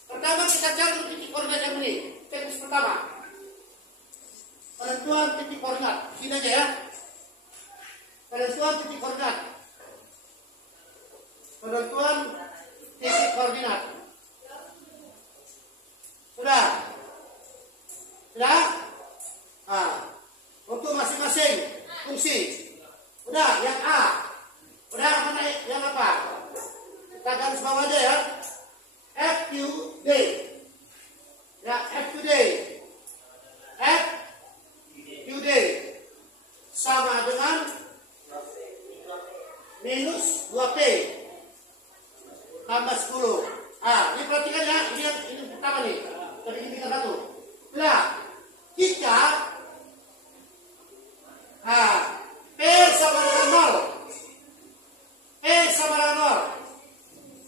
Pertama kita cari titik koordinat yang ini. Checklist pertama. Penentuan titik koordinat. Sini aja ya. Penentuan titik koordinat. Penentuan titik koordinat. Sudah? Sudah? Nah, untuk masing-masing fungsi. Udah, yang A. Udah, mana yang apa? Kita garis bawah aja ya. FQD. Ya, FQD. FQD. Sama dengan minus 2P. Tambah 10. Ini perhatikan ya. Ini pertama nih. Tadi kita satu. Nah, jika P sama dengan 0. P sama dengan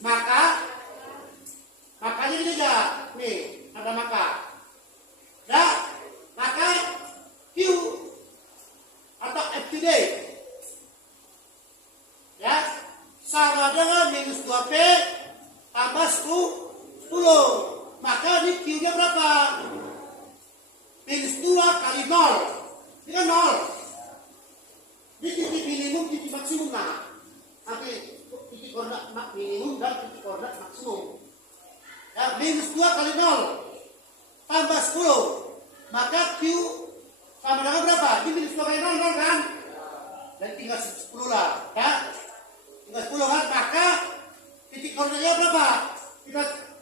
0. Makanya ini aja. Nih, ada maka. Nah, maka Q atau FQD ya sama dengan minus 2P tambah 10. Maka ini Q-nya berapa? Minus 2 kali 0. Ini kan 0. Ini titik minimum, titik maksimum. Nah, nanti titik koordinat minimum dan titik koordinat maksimum. Ya, minus 2 kali 0 tambah 10. Maka Q sama dengan berapa? Ini minus 2 kali 0, 0 kan? Dan tinggal 10 lah. Ya? Tinggal 10 kan? Maka titik koordinatnya berapa?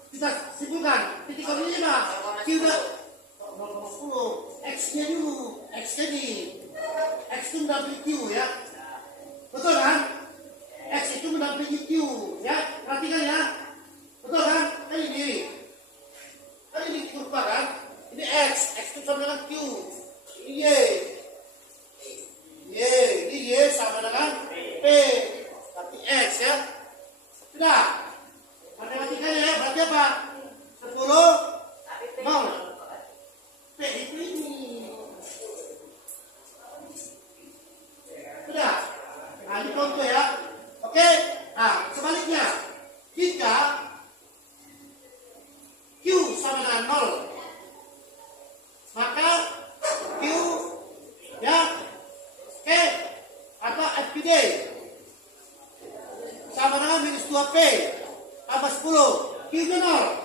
Kita simpulkan. Titik koordinatnya apa? Q udah 0,10. X-nya dulu. X-nya nih. X itu mendampingi Q ya. Betul kan? X itu mendampingi Q ya. Perhatikan ya. Betul kan? Kan ini kurva kan? Ini X itu sama dengan Q. Ini Y. Ini Y sama dengan P. Tapi X ya. Sudah. Matematika ya, berarti apa? 10 0. P itu ini. Sudah. Nah, ini contoh ya. Oke. Nah, sebaliknya. Jika Q sama dengan 0, maka Q ya K atau FPD sama dengan minus 2P tambah 10. Q nya 0.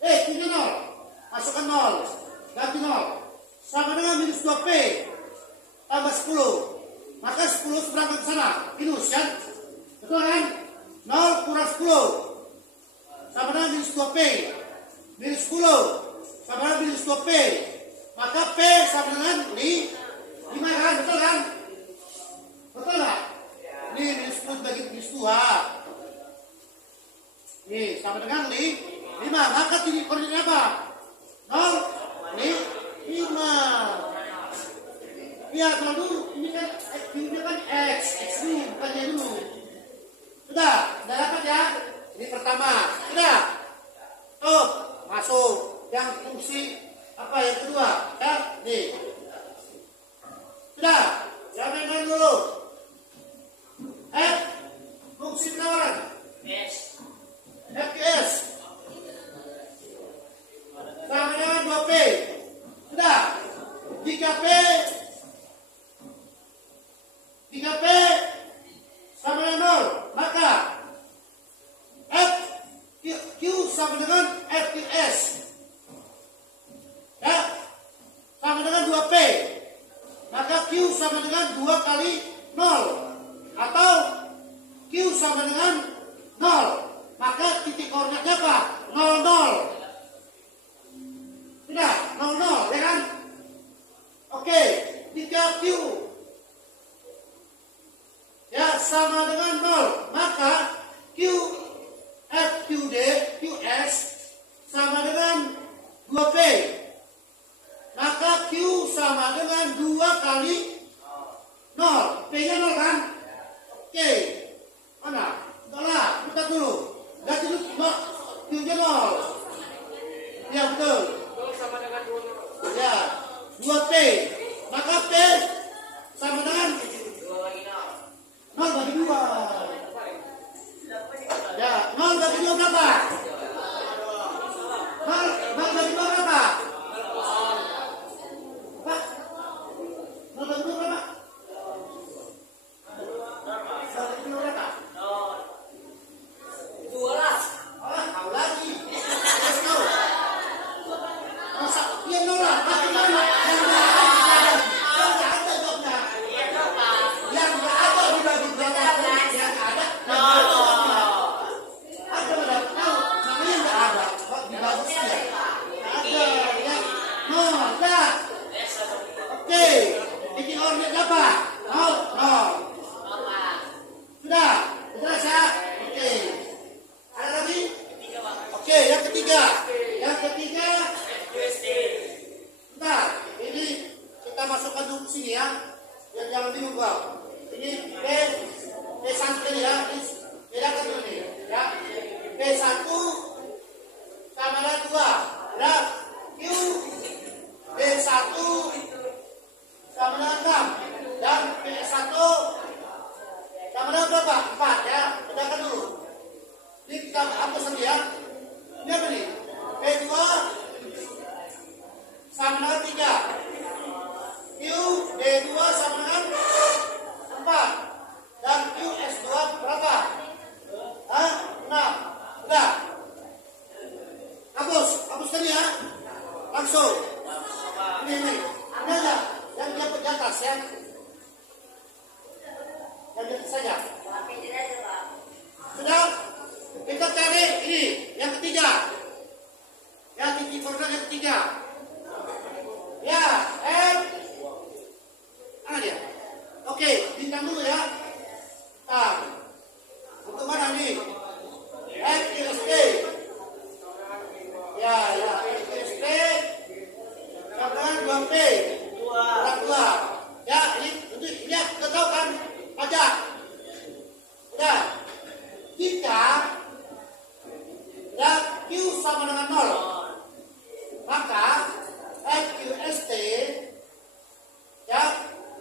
Q nya 0. Masukkan 0. Ganti 0. Sama dengan minus 2P tambah 10. Maka 10 seberang ke sana. Minus kan? Betul kan? 0 kurang 10 sama dengan minus 2P. Minus 10 sama dengan minus 2P. Maka P sama dengan 5 kan? Betul kan? Betul nggak? Ini minus 10 bagi minus 2. Nih, sama dengan 5. Maka titik koordinatnya apa? 0, 5. Ya, kalau dulu ini kan Q-nya kan X dulu, bukan Y dulu. Sudah dapat ya? Ini pertama. Sudah. Tuh, masuk. Yang fungsi apa yang kedua? Ya, nih. Sudah. Siapa yang main dulu? Fungsi penawaran. Yes. FQS. Sama dengan 2P. Sudah. Jika P sama dengan 0, maka Q sama dengan FQS. Ya. Sama dengan 2P. Maka Q sama dengan 2 kali 0. Atau Q sama dengan 0. Maka titik koordinatnya apa? 0, 0. Sudah, 0, 0, ya kan? Oke, jika Q ya sama dengan 0, maka QS sama dengan 2P. Maka Q sama dengan 2 kali 0. P-nya 0 kan? Oke. Mana? Enggak, kita dulu. Ganti dulu, Q-nya 0. Ya, betul. Ya, 2P. Maka P sama dengan 0 bagi 2. Ya, 0 bagi 2 berapa? 0 bagi 2 berapa? Apa? 0 bagi 2 berapa? 0 bagi 2 berapa? 2 lah. Tahu lagi. Let's go. Masa, iya 0 lah. Mati 0 lah. Yang nggak ada jawabnya. Yang nggak ada dibagi berapa? Yang ada. Ada nggak tahu? Namanya nggak ada. Kok dibagi ya? Ada. Ya. 0. Ya. Oke. Titik koordinat apa? 0, 0. Sudah. Jelas ya? Oke. Ada lagi? Oke, yang ketiga. Yang ketiga, bentar, ini kita masukkan dulu sini ya. Biar jangan bingung gua. Ini P1 ya. Bedakan dulu nih, ya. P1 sama dengan 2. Ya. Q D1 sama dengan 6. Dan P1 sama dengan berapa? 4 ya. Bedakan dulu. Ini kita hapus lagi ya. Ini apa nih? P2 sama dengan 3. Q D2 sama dengan 4. Dan Q S2 berapa? 6. Udah. Hapus. langsung. Ini. Ini aja. Yang di atas ya. Yang di atas saja. Sudah. Kita cari ini. Yang ketiga. Ya, titik koordinat yang ketiga. Ya, mana dia? Oke, bintang dulu ya. Nah, untuk mana nih? FQST. Ya, FQST. Sama 2P. Kurang 2. Ya, ini lihat, kita tahu kan pajak. Udah. Jika ya Q sama dengan 0, maka FQST ya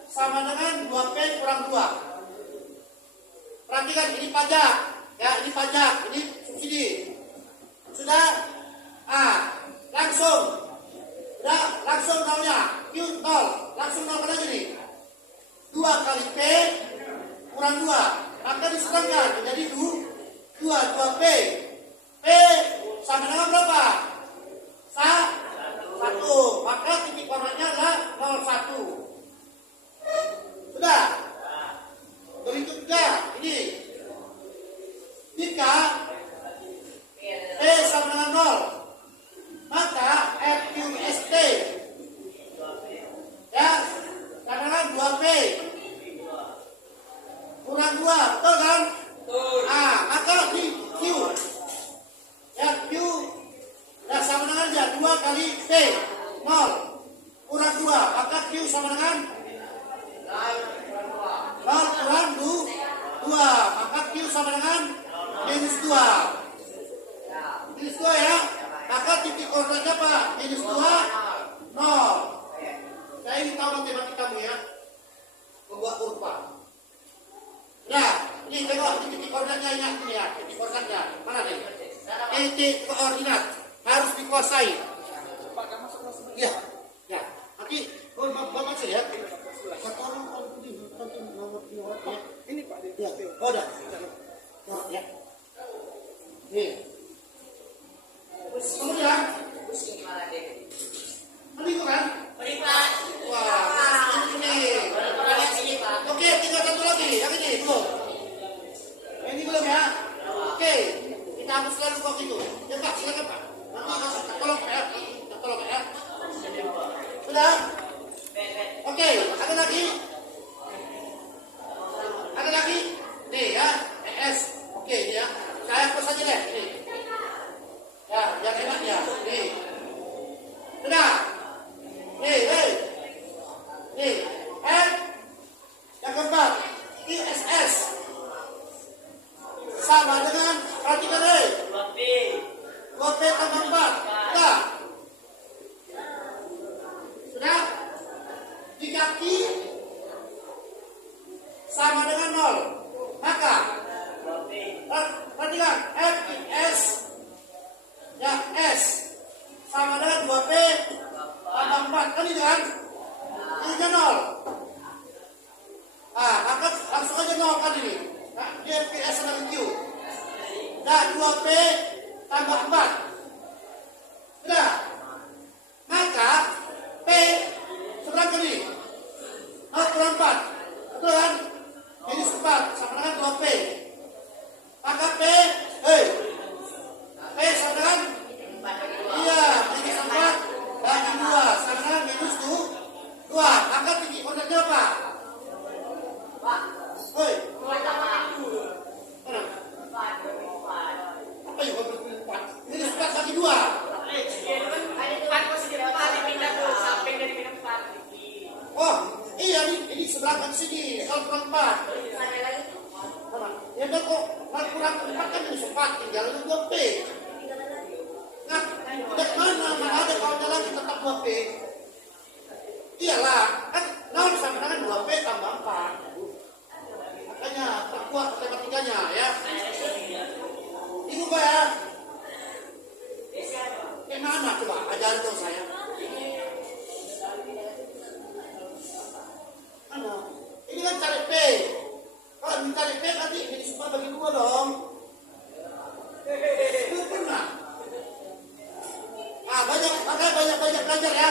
sama dengan 2P kurang 2. Perhatikan, ini pajak. Ya, ini pajak, ini subsidi. Sudah? Langsung. Sudah, langsung nolnya. Q 0. Langsung nol aja nih. 2 kali P kurang 2. Maka diserangkan menjadi 2P. P sama dengan berapa? 1. Maka titik koordinatnya adalah 01. Sudah? Berikutnya ini. Jika P sama dengan 0, maka FQST ya sama dengan 2P kurang 2, betul kan? Maka di Q ya Q ya sama dengan dia 2 kali P 0 kurang 2, maka Q sama dengan 0 kurang 2, maka Q sama dengan minus 2. Minus 2 ya. Maka titik koordinatnya apa? Minus 2, 0. Saya ingin tahu matematikamu ya. Membuat kurva. Nah, ini tengok titik koordinatnya, ingat ini ya. Titik koordinatnya. Mana nih? Titik koordinat. Harus dikuasai. Ya. Ya. Nanti, bapak saya ya. Satu orang ya. Ini Pak. Ya. Oh, dah. Ya. Nih. Kemudian, ini kan? Wah, ini. Oke, tinggal satu lagi. Yang ini belum. Ini belum ya. Oke, kita hapus selalu kok itu. Ya Pak, silakan Pak. Nanti tolong ya. Tolong ya. Sudah? Oke, ada lagi? Ada lagi? Nih ya, ES. Oke, ini ya. Saya hapus saja deh. Ini. Ya, yang enak ya. Nih. Sudah. Nih. Yang keempat, ISS. Sama dengan, perhatikan deh. 2P tambah 4. Sudah. Sudah. Jika Q sama dengan 0, maka perhatikan, FIS ya S sama dengan 2P tambah 4. Kan ini kan? Ini 0. Maka langsung aja 0 kan ini. Nah, dia FPS sama Q. Nah, 2P tambah 4. Sudah. Maka P seberapa ini? 0 kurang 4. Betul kan? Minus 4 sama dengan 2P. Maka P sama dengan minus 4 bagi 2 sama dengan minus 2. Maka titik koordinatnya apa? Apa yang berempat? Minus 4 bagi 2. Oh, iya ini sebelah kan sini. Kalau kurang 4. Ya udah kok kurang 4 kan minus 4. Tinggal 2P. Nah, udah mana ada kalau jalan tetap 2P. Iyalah, kan 0 sama dengan 2P tambah 4. Makanya terkuat matematikanya ya. Ibu Pak ya. Gimana coba ajarin dong saya. Mana? Ini kan cari P. Kalau mencari P nanti minus 4 bagi 2 dong. Belum pernah. Banyak makanya banyak-banyak belajar ya.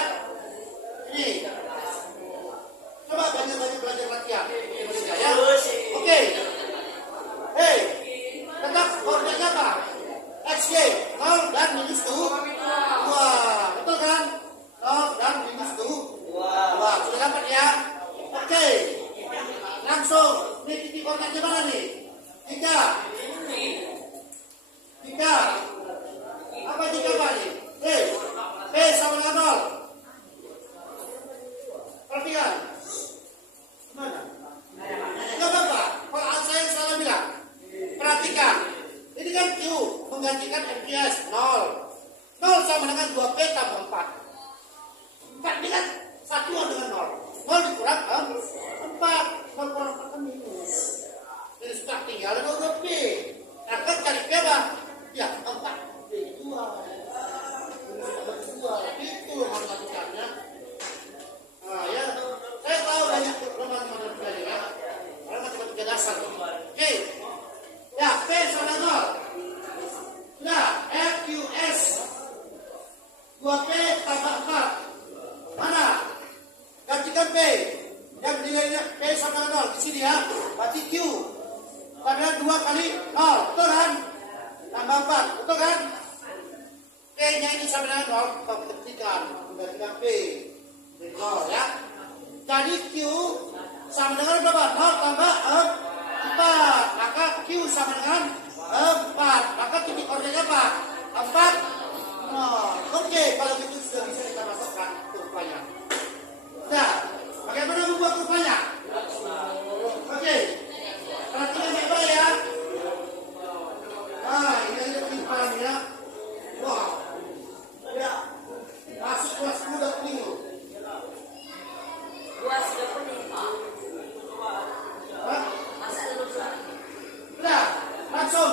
Ini. Coba banyak-banyak belajar latihan. Ya. Oke. Hei, tetap koordinatnya apa? XY 0 dan minus 2. Betul kan? 0 dan minus 2. Sudah dapat ya? Oke. Langsung. Ini titik koordinatnya mana nih? 3. Apa 3 Pak nih? P sama dengan 0. Perhatikan. Mana? Enggak apa-apa. Kalau saya salah bilang. Perhatikan. Ini kan Q menggantikan MPS 0. 0 sama dengan 2P tambah 4. 4 ini kan satuan dengan 0. 0 dikurang 4. 0 kurang 4 kan minus. Jadi sudah tinggal dengan 2P. Akan cari P apa? Ya, 4. P2. Itu matematikannya. Nah, ya. Saya tahu banyak matematika ya. Karena matematika dasar. Oke. Ya, P sama 0. Sudah, FQS 2P tambah 4. Mana? Gantikan P. Yang nilainya P sama 0 di sini ya. Berarti Q. Pada 2 kali 0. Betul kan? Tambah 4. Betul kan? P-nya ini sama dengan 0. Kita ketikkan. Gantikan P. 0 ya. Jadi Q sama dengan berapa? 0 tambah 4. Maka Q sama dengan 4. Maka titik koordinatnya apa? 4. Oke, kalau gitu sudah bisa kita masukkan kurvanya. Nah, bagaimana membuat kurvanya? Oke. Perhatikan baik-baik ya. Nah, ini ada penyimpanan ya. Wah. Ya. Masuk kelas 10 dan minggu. Sudah, langsung.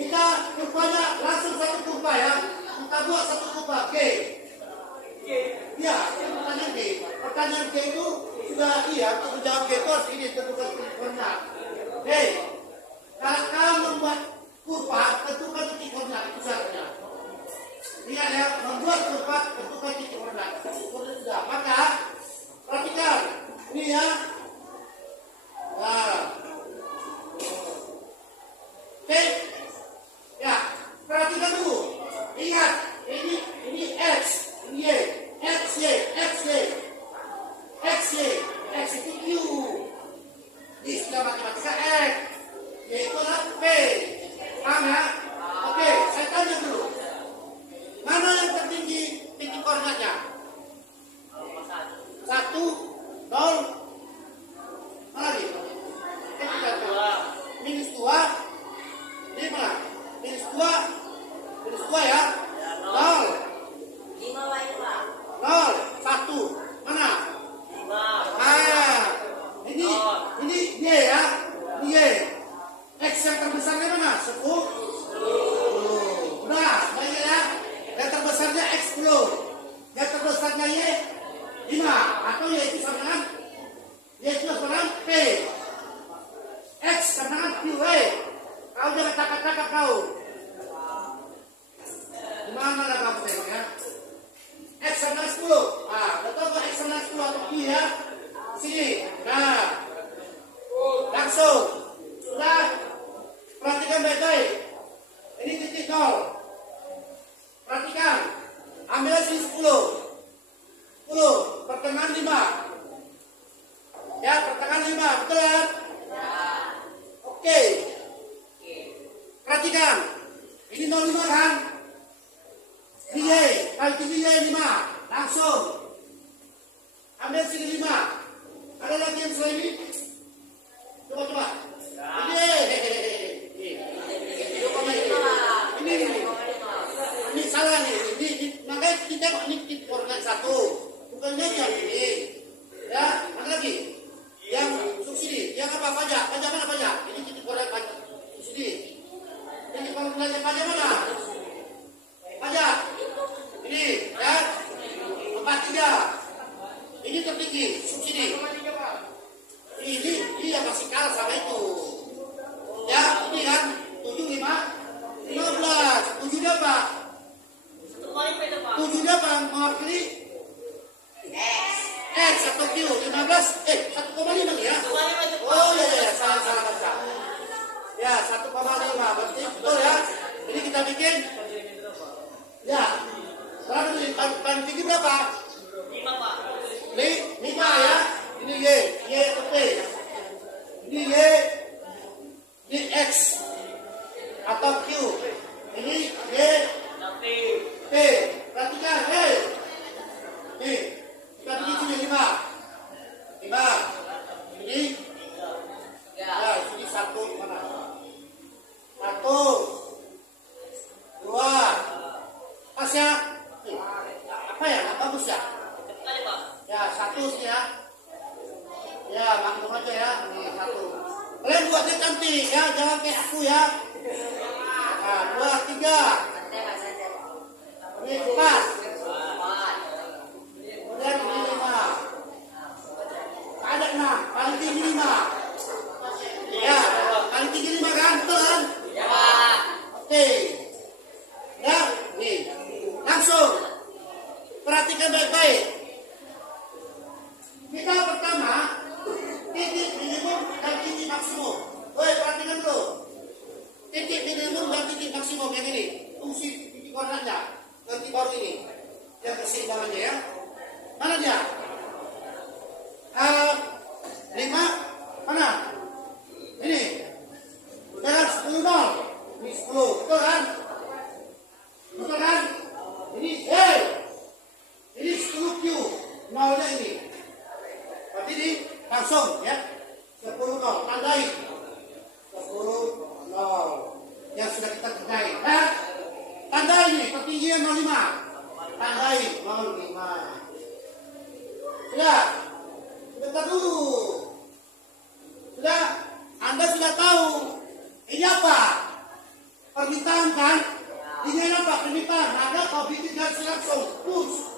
Kita kurvanya langsung satu kurva ya. Kita buat satu kurva G. Ya, ini pertanyaan G. Pertanyaan G itu sudah untuk menjawab G itu harus ini tentukan titik koordinat. Hei, kalau membuat kurva tentukan titik koordinat itu syaratnya. Lihat ya, membuat kurva tentukan titik koordinat. Sudah, maka perhatikan ini ya. Nah, oke, ya perhatikan dulu. Ingat, ini X, ini Y, X, Y, X, Y, X, Y, X itu Q. Di istilah matematika X, Y itu adalah P. Paham ya? Oke, saya tanya dulu. Mana yang tertinggi titik koordinatnya? 1, 0. Mana lagi? Minus 2. Ini mana? Minus 2 ya? 0. 0. 1. Mana? Ini Y ya? Ini Y. X yang terbesarnya mana? 10. Udah, banyak ya? Yang terbesarnya X 10. Yang terbesarnya Y 5. Atau Y itu sama dengan Y itu sama dengan P. X sama dengan Q. Kau jangan cakap-cakap kau. Gimana lah kamu tengok ya? X sama dengan 10. Betul nggak X sama dengan 10 atau Q ya? Sini. Nah. Langsung. Sudah. Perhatikan baik-baik. Ini titik 0. Perhatikan. Ambil sini 10. 10. Pertengahan 5. Ya, pertengahan 5. Betul kan? Oke. Perhatikan. Ini 05 kan? Ini Y. Kali tinggi Y 5. Langsung. Ambil sini 5. Ada lagi yang selain ini? Coba. Ini. Ini salah nih. Makanya kita ini koordinat 1. Bukan ini. Ya, mana lagi? Yang subsidi. Yang apa? Pajak. Pajak mana pajak? Ini titik koordinat pajak. Subsidi. Ini koordinatnya pajak mana? Pajak. Ini, ya. 43. Ini tertinggi. Subsidi. Ini dia masih kalah sama itu. Ya, ini kan 7, 5, 15. 7 dia apa? mewakili X atau Q 15 1,5 ya. Oh iya salah baca. Ya 1,5 berarti betul ya. Ini kita bikin ya. Sekarang paling tinggi berapa? 5 ya. Ini Y atau P. Ini Y, ini X atau Q. Ini Y, P. Perhatikan, nih, kita bikin sini 5. Ini, ya, sini 1 mana? 1, 2, pas ya? Apa ya? Nggak bagus ya? Ya, 1 sih ya. Ya, maklum aja ya. Nih, 1. Kalian buatnya cantik ya, jangan kayak aku ya. Nah, 2, 3. Ini 4. Kemudian ini 5. Ada 6. Paling tinggi 5. Ya, paling tinggi 5 kan? Betul kan? Oke. Ya, nih. Langsung. Perhatikan baik-baik. Kita pertama titik minimum dan titik maksimum. Woi, perhatikan dulu. Titik minimum dan titik maksimum yang ini. Fungsi titik koordinatnya. Ganti baru ini. Yang keseimbangannya ya. Mana dia? 5. Mana? Ini. Dengan 10 nol. Ini 10. Betul kan? Betul kan? Ini ini 10 Q. Nolnya ini. Berarti ini langsung ya 10 nol, tandai 10 nol yang sudah kita kerjain. Tandai ini ketinggian 05, tandai 05. Sudah, sebentar dulu. Sudah, Anda sudah tahu ini apa? Permintaan kan? Ini apa? Permintaan. Ada kau bikin garis langsung, push.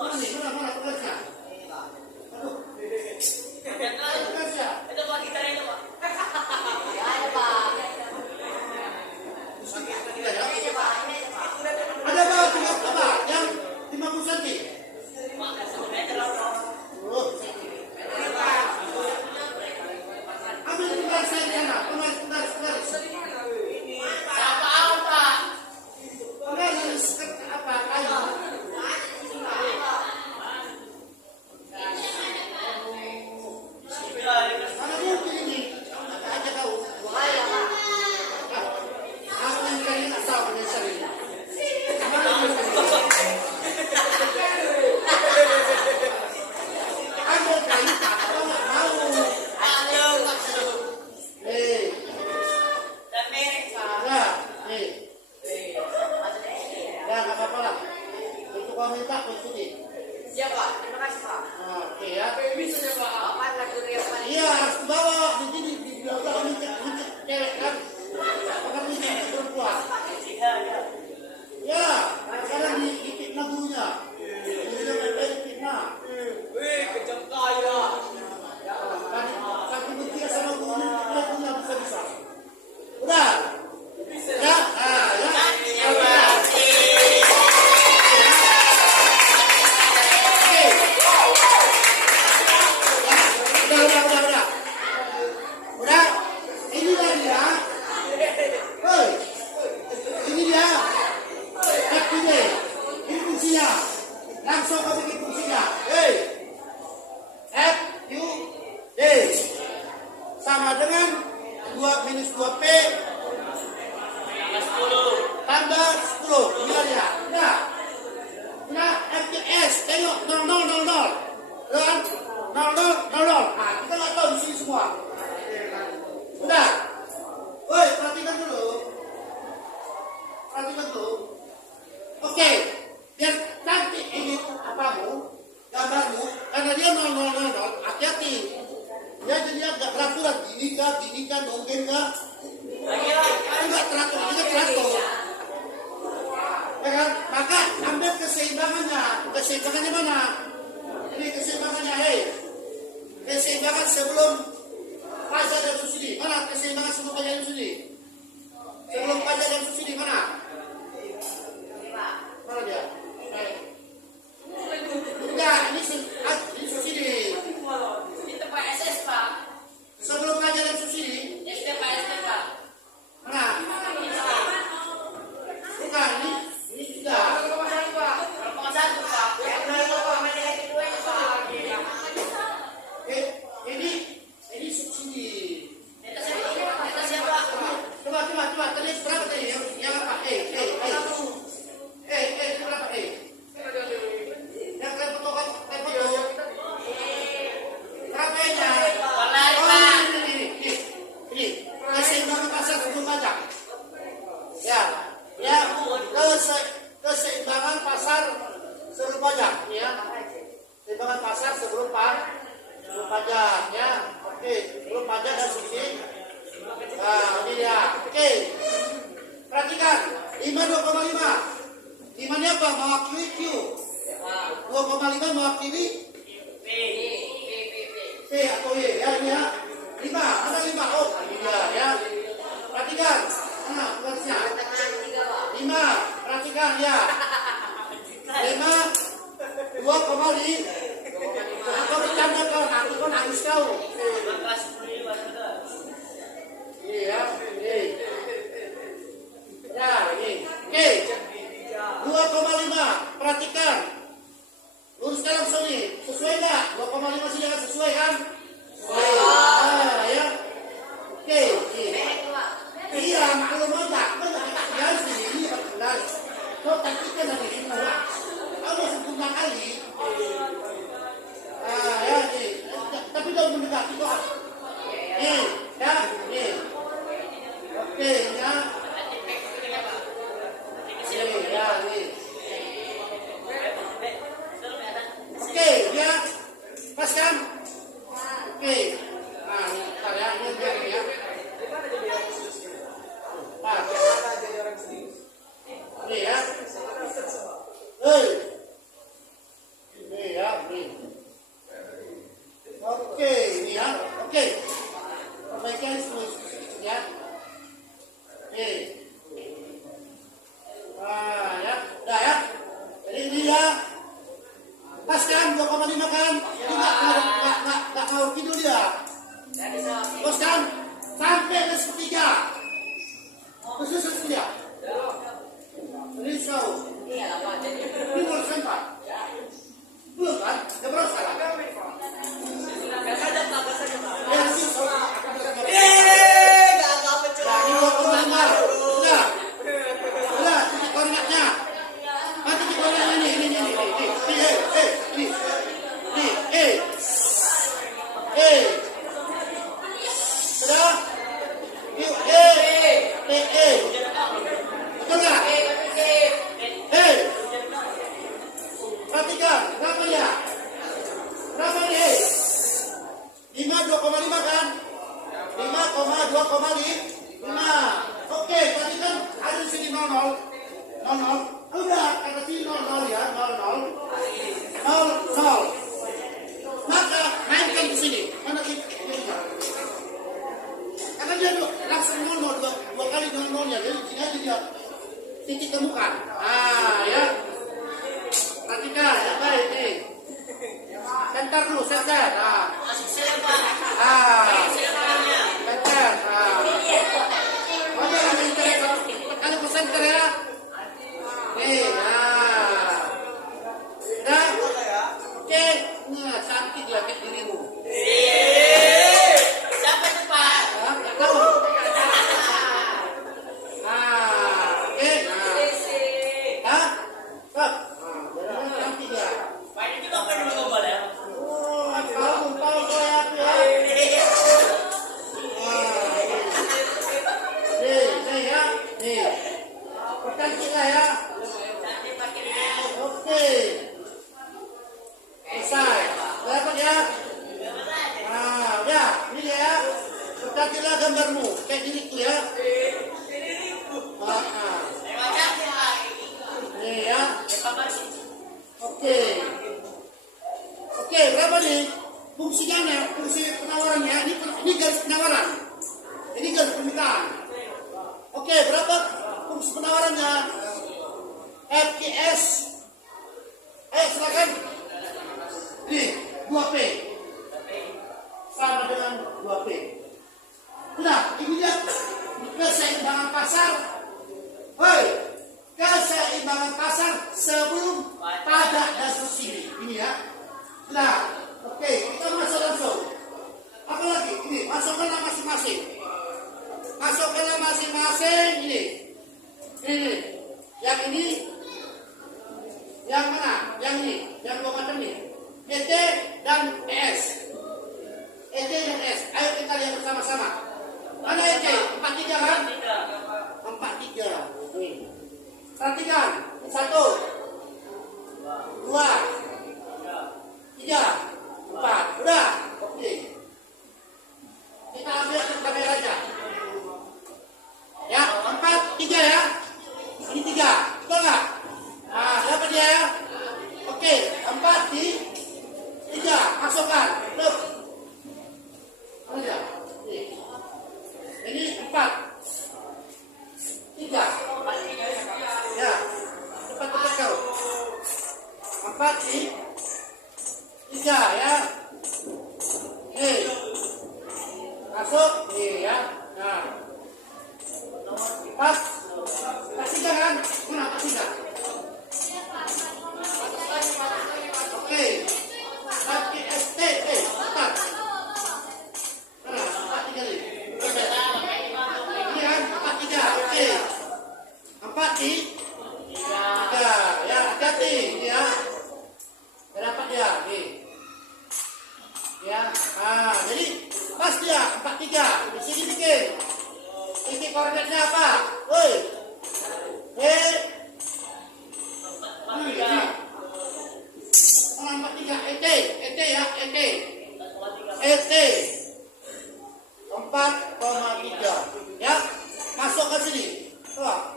Mana tugasnya? Ada apa? Yang 50 cm. Ambil tugas saya di sana. Tugas. Apa? Kayu. Mana mungkin ini? Aja tahu. Aku yang kali nak tahu punya sering. Ada kayu apa nak tahu? Ya, nggak apa-apa lah. Untuk kau minta, kau ikuti. Terima kasih Pak. Oke ya. Apa lagu yang paling Iya, harus bawa di sini di belakang minta cewek kan. Bukan minta perempuan. Ya, sekarang di fitnah gurunya. Gurunya baik-baik fitnah. kejam kaya. Satu betia sama gurunya fitnah gurunya bisa-bisa. Udah? Ya? Ya. Udah. Inilah dia. Hei. Ini dia. FQD. Ini fungsinya. Langsung kau bikin fungsinya. Hei. FQD. Sama dengan 2 minus 2P tambah 10. Inilah dia. Udah. FQS. Tengok. 0. Dan 0. Nah, kita nggak tahu di sini semua. Udah. Woi, perhatikan dulu. Oke. Biar cantik ini gambarmu, karena dia 0. Hati-hati. Dia jadi agak beraturan. Gini kah, mungkin kah? Enggak teratur, ini teratur. Ya kan? Maka ambil keseimbangannya. Keseimbangannya mana? Ini keseimbangannya, keseimbangan sebelum pajak dan subsidi. Mana keseimbangan sebelum pajak dan subsidi? Sebelum pajak dan subsidi mana? Mana dia? sebelum pajak, ini ya. Timbangan pasar sebelum pajak, ya. Oke, sebelum pajak dan subsidi. Nah, ini dia. Oke. Perhatikan, 5 2,5. 5 ini apa? Mewakili Q. 2,5 mewakili P atau Y, ya ini ya. 5, ada 5. Oh, ini dia ya. Perhatikan. Nah, tulisnya. 5, perhatikan ya. 5 2,5. Kau bercanda kau, nanti kau nangis kau. Ini ya, ini. Ya, ini. Oke. 2,5. Perhatikan. Luruskan langsung nih. Sesuai enggak? 2,5 sih jangan sesuai kan? Nah, ya. Oke. Iya, maklum aja. Jangan sendiri benar. Kau takutkan dari ini lah. Kau udah sempurna kali. Ah, ya nih. Tapi jangan mendekati kok. Nih, ya, nih. Oke, ya. Nih, ya, nih. Oke, ya. Pas kan? Oke. Nah, ini bentar ya. Ini biar ini ya. Nah. Ini ya. Hei. Ini ya, ini. Oke, ini ya. Oke. Perbaikan semua ya. Oke. Nah, ya. Udah ya. Jadi ini ya. Pas kan 2,5 kan? Ini enggak ngawur gitu dia. Terus kan? Sampai ke ketiga. Terus ketiga. Risau. Ini boleh sempat. Belum kan? Ya baru salah. Ya sih. Nah, ini 2,5. Udah. Udah, titik koordinatnya. Mati titik koordinatnya ini. Sudah? Betul nggak? Perhatikan, berapa ya? Berapa nih? 5 2,5 kan? 5,2,5. Oke, tadi kan ada di sini 00. Udah, kata sini 00 ya, 00. Maka mainkan di sini. Mana sih? Karena dia langsung 00 dua kali 00-nya. Jadi di sini aja dia titik temukan. Ah, ya. Perhatikan, ya baik nih. Center dulu, center. Nah. Center. Oh, jangan center. Kalau ke center ya. Nih, nah. Udah? Oke. Nah, cantik lah kayak dirimu. Siapa itu Pak? Nggak tahu. Nah, oke. Hah? Stop. Nah, cantik ya. Pak ini juga pengen ngobrol ya? Oh, kamu tahu kayak apa ya? Nih ya. Nih. Cantik lah ya. Oke. Selesai. Dapat ya? Nah, udah. Ini dia ya. Perhatilah gambarmu. Kayak diriku ya. Nah. Nih ya. Oke. Oke, berapa nih? Fungsinya, fungsi penawarannya. Ini garis penawaran. Ini garis permintaan. Oke, berapa fungsi penawarannya? FKS. Silakan. Ini 2P. Sama dengan 2P. Sudah, ini dia keseimbangan pasar. Hoi, keseimbangan pasar sebelum pajak dan subsidi. Ini ya. Nah, oke, kita masuk langsung. Apa lagi? Ini, masukkanlah masing-masing. Masukkanlah masing-masing. Ini. Yang ini. Yang mana? Yang ini. Yang dua macam ini. ET dan ES. ET dan ES. Ayo kita lihat bersama-sama. Mana ET? 43 kan? 43. Nih. Perhatikan. 1, 2, ya. Oke, 4 di 3, masukkan. Look. Mana dia? Ini 4, 3. Ya, cepat kau. 4 di 3 ya. Nih, masuk nih ya. Nah, 4, 3 kan? Mana 3? Oke, pakai ST, bentar. Mana 4, 3 nih? Ini kan 4, 3, oke. 4 di 3, ya hati-hati ya. Dapat dia, nih. Ya, nah, jadi pas dia 4, 3. Di sini bikin. Titik koordinatnya apa? Woi. Empat tiga ET ya ET 4,3 ya, masuk ke sini. Coba.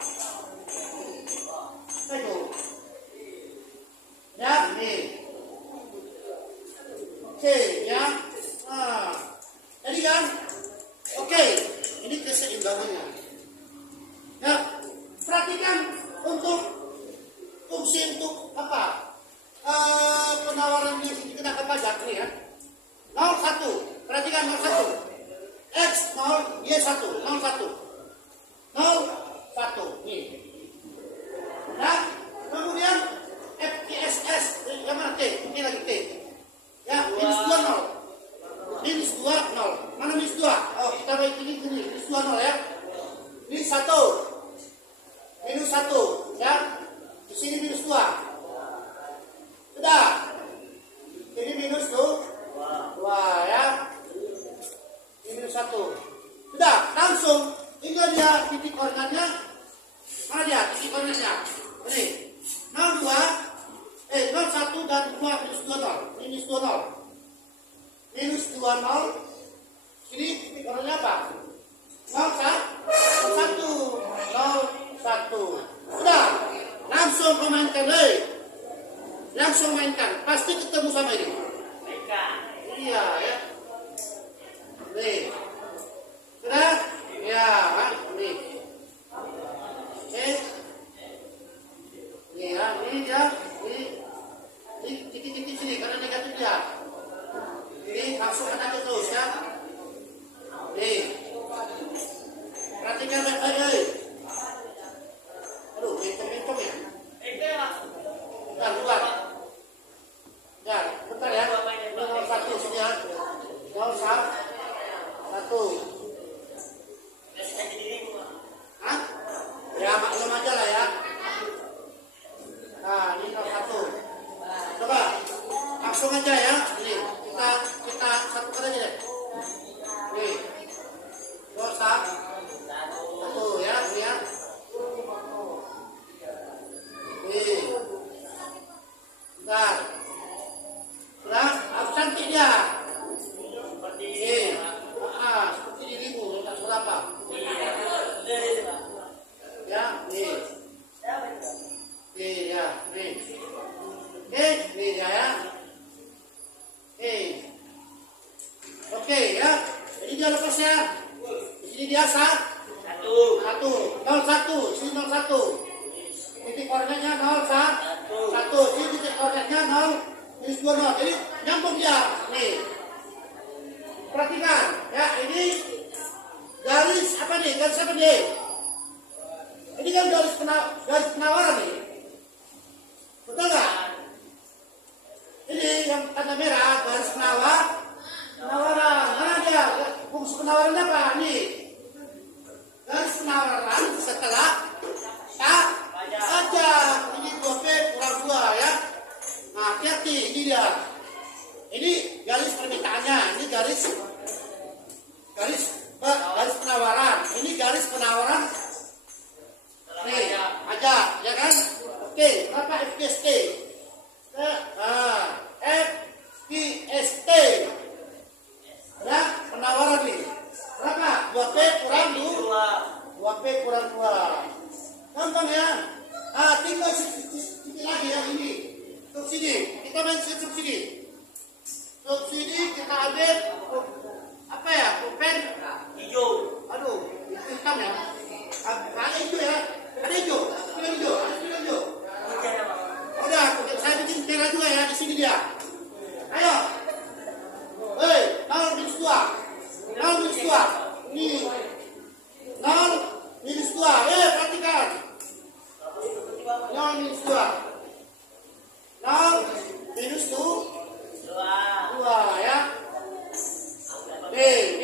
Ayo. Ya, nih. Oke, ya. Nah, jadi kan? Oke, ini keseimbangannya. Ya, perhatikan untuk fungsi untuk apa? Penawaran yang dikenakan pajak nih ya. 01, perhatikan 01. X 0, Y 1, 01. 01, nih. Nah, kemudian FTSS, yang mana T? Ini lagi T. Ya, minus 2, 0. Minus 2, 0. Mana minus 2? Oh, kita baik ini, minus 2, 0 ya. Ini 1. Minus 1, ya. Di sini minus 2. Sudah. Ini minus 2 ya. Ini minus 1. Sudah, langsung tinggal dia titik koordinatnya. Mana dia titik koordinatnya? Ini 01 dan 2 minus 2 0. Minus 2 0. Minus 2 0. Ini titik koordinatnya apa? 01. Sudah, langsung pemainkan deh. Langsung mainkan, pasti ketemu sama ini. Iya ya. Nih. Sudah? Ya, nih. Oke. Nih ya, ini dia. Ini titik-titik sini karena negatif dia. Ini masukkan aja terus ya. Nih. Perhatikan baik-baik. Aduh, hitung-hitung ya. Nah, luar. Ya, bentar ya. 01 sini ya. 01. Hah? Ya, maklum aja lah ya. Nah, ini 01. Coba, langsung aja ya. Ini, kita satukan aja deh. Nih. 01 ya, ini ya. Nih. Bentar. Sudah, cantik dia. Seperti ini. Seperti dirimu, tak seberapa. Ya, nih. Nih, ya, nih. Nih ya. Oke, ya. Jadi dia lepas ya. Di sini dia 1. 01. Sini 01. Titik koordinatnya 01. Sini titik koordinatnya 0. Minus 2 0. Jadi nyambung dia. Nih. Perhatikan. Ya, ini garis apa nih? Garis apa nih? Ini kan garis penawaran nih. Betul nggak? Ini yang tanda merah garis penawaran. Mana dia? Fungsi penawaran apa? Nih. Garis penawaran setelah pajak. Ini 2P kurang 2 ya. Nah, hati-hati, ini dia. Ini garis permintaannya, ini garis penawaran. Ini garis penawaran. Nih, pajak, ya kan? Oke, berapa FPST? FPST. Ya, penawaran nih. Berapa? 2P kurang 2. 2P kurang 2. Gampang ya. Tinggal sedikit lagi ya ini. subsidi. Kita main subsidi. Subsidi kita ambil apa ya? Pulpen Hijau. aduh, itu hitam ya. Ada hijau ya. Ada hijau. Ada hijau. Ada hijau. Hujan apa? Udah, saya bikin merah juga ya di sini dia. Ayo. Hei, 0 minus 2. 0 minus 2. Nih. 0 minus 2. Perhatikan. 0 minus 2. 0 minus 2 ya. Hei.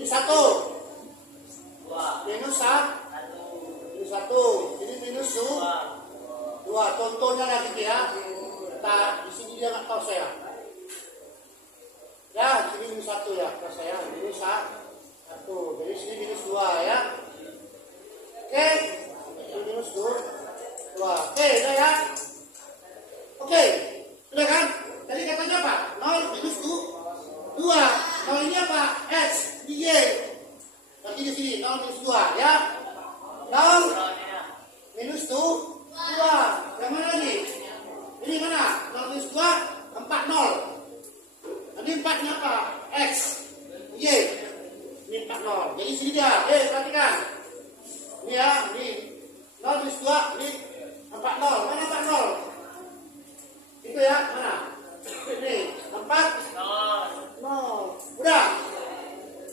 Ini 1. Minus 1. Ini minus 2. Contohnya lagi ya. Nah, di sini dia nggak tahu saya. Ya, sini minus 1 ya. Tahu saya minus 1. Jadi sini minus 2 ya. Oke. Ini minus 2. Oke, udah ya. Oke. Sudah kan? Tadi katanya apa? 0 minus 2. 0 ini apa? X, Y. Berarti di sini 0 minus 2 ya. 0 minus 2. Yang mana nih? Ini mana? 0 minus 2, 4, 0. Ini 4-nya apa? X, Y. Ini 4, 0. Jadi sini dia. Perhatikan. Ini ya, ini 0 minus 2, ini 4, 0. Mana 4, 0? Itu ya, mana? Ini 4, 0. Udah?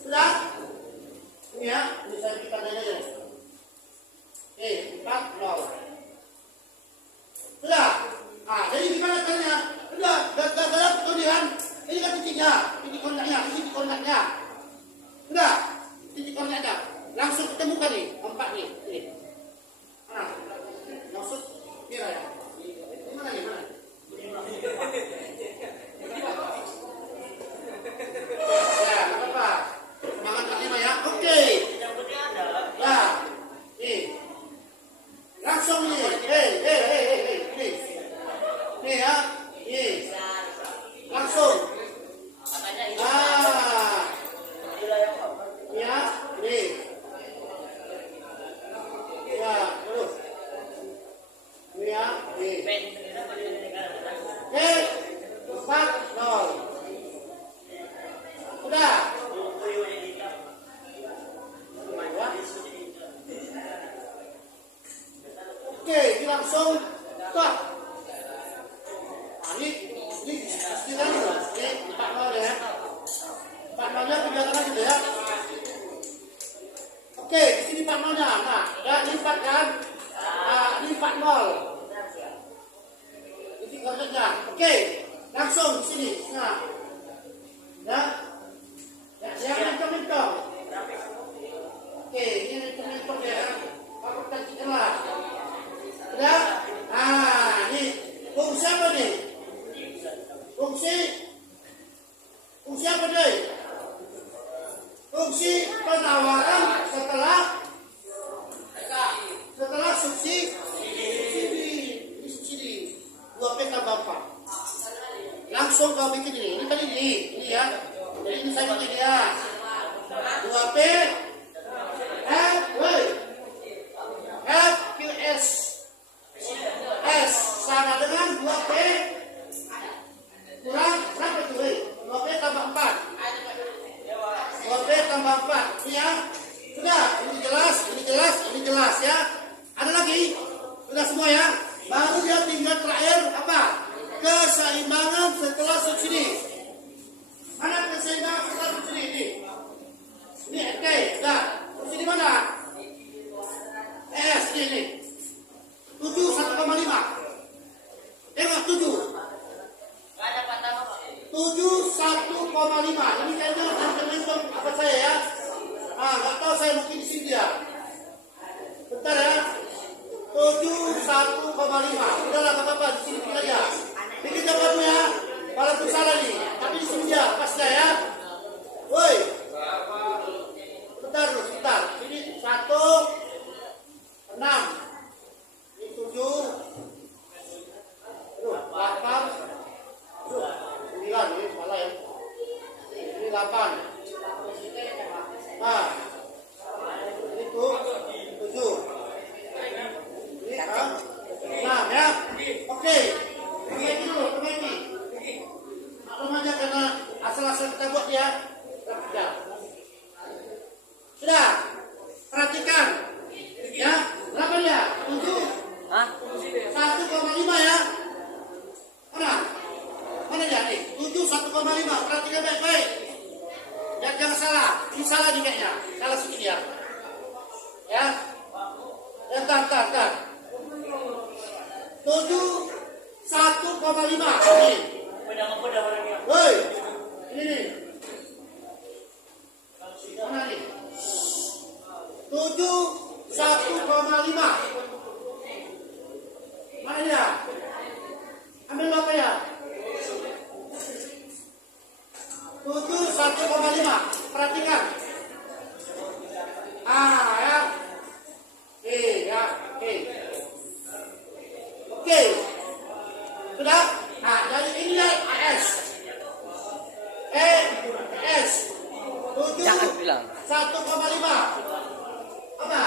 Sudah? Ini ya, ini saya kita aja. 4, 0. Sudah? Nah, jadi gimana caranya? Sudah, dalam kemudian ini kan titiknya, titik kontaknya. Sudah, titik kontaknya. Langsung ketemukan nih, 4 nih. Ini. Mana? Maksud kira ya? Mana nih? Mana? Ya, apa? Semangat Kak Lima ya. Oke. Yang penting ada. Ya. Nih. Langsung nih. Nih. Nih ya. Nih. Langsung. Katanya ini. Nah. Ya. Nih. Ya. Terus. Ini ya. Nih. Oke. 4, 0. Udah. Oke, ini langsung stop. Nah, ini istilah ini. Oke, 4 0 ya. 4 0-nya kebiasaan gitu ya. Oke, di sini 4 0-nya. Nah, ya lipat kan? Nah, ini 4 0. Ini koordinatnya. Oke, langsung di sini. Nah. Ya. Ya, yang mentong-mentong. Oke, ini mentong-mentong ya. Aku cantikkan lah. Udah? Nah, ini fungsi apa nih? Fungsi apa nih? Fungsi penawaran setelah subsidi. Ini subsidi. 2P tambah 4. Langsung kau bikin ini. Ini tadi ini ya. Jadi ini saya bikin ya. 2P FQS S sama dengan 2P kurang berapa tuh? 2P tambah 4. 2P tambah 4. Ini ya. Sudah, ini jelas ya. Ada lagi? Sudah semua ya. Baru dia tinggal terakhir apa? Keseimbangan setelah subsidi. Mana keseimbangan setelah subsidi ini? Ini oke, dah. Subsidi mana? Ini 7 1,5. Tengok 7. 7 1,5. Ini kayaknya teman-teman apa saya ya? Nggak tahu saya mungkin di sini dia. Bentar ya. Oke, perbaiki dulu, perbaiki. Maklum aja karena asal-asal kita buat ya. Sudah. Sudah. Perhatikan. Ya, berapa dia? 7. Hah? 1,5 ya. Mana? Mana dia nih? 7 1,5. Perhatikan baik-baik. Dan jangan salah. Ini salah nih kayaknya. Salah sedikit ya. Ya. Ya, tar. 7 1,5. Ini. Pedang orangnya. Woi. Ini nih. Mana nih? 7 1,5. Mana dia? Ambil berapa ya? 7 1,5. Perhatikan. Ya. Ya. Oke. Sudah? Nah, dari ini ya AS. AS. 7 Jangan bilang. 1,5. Apa?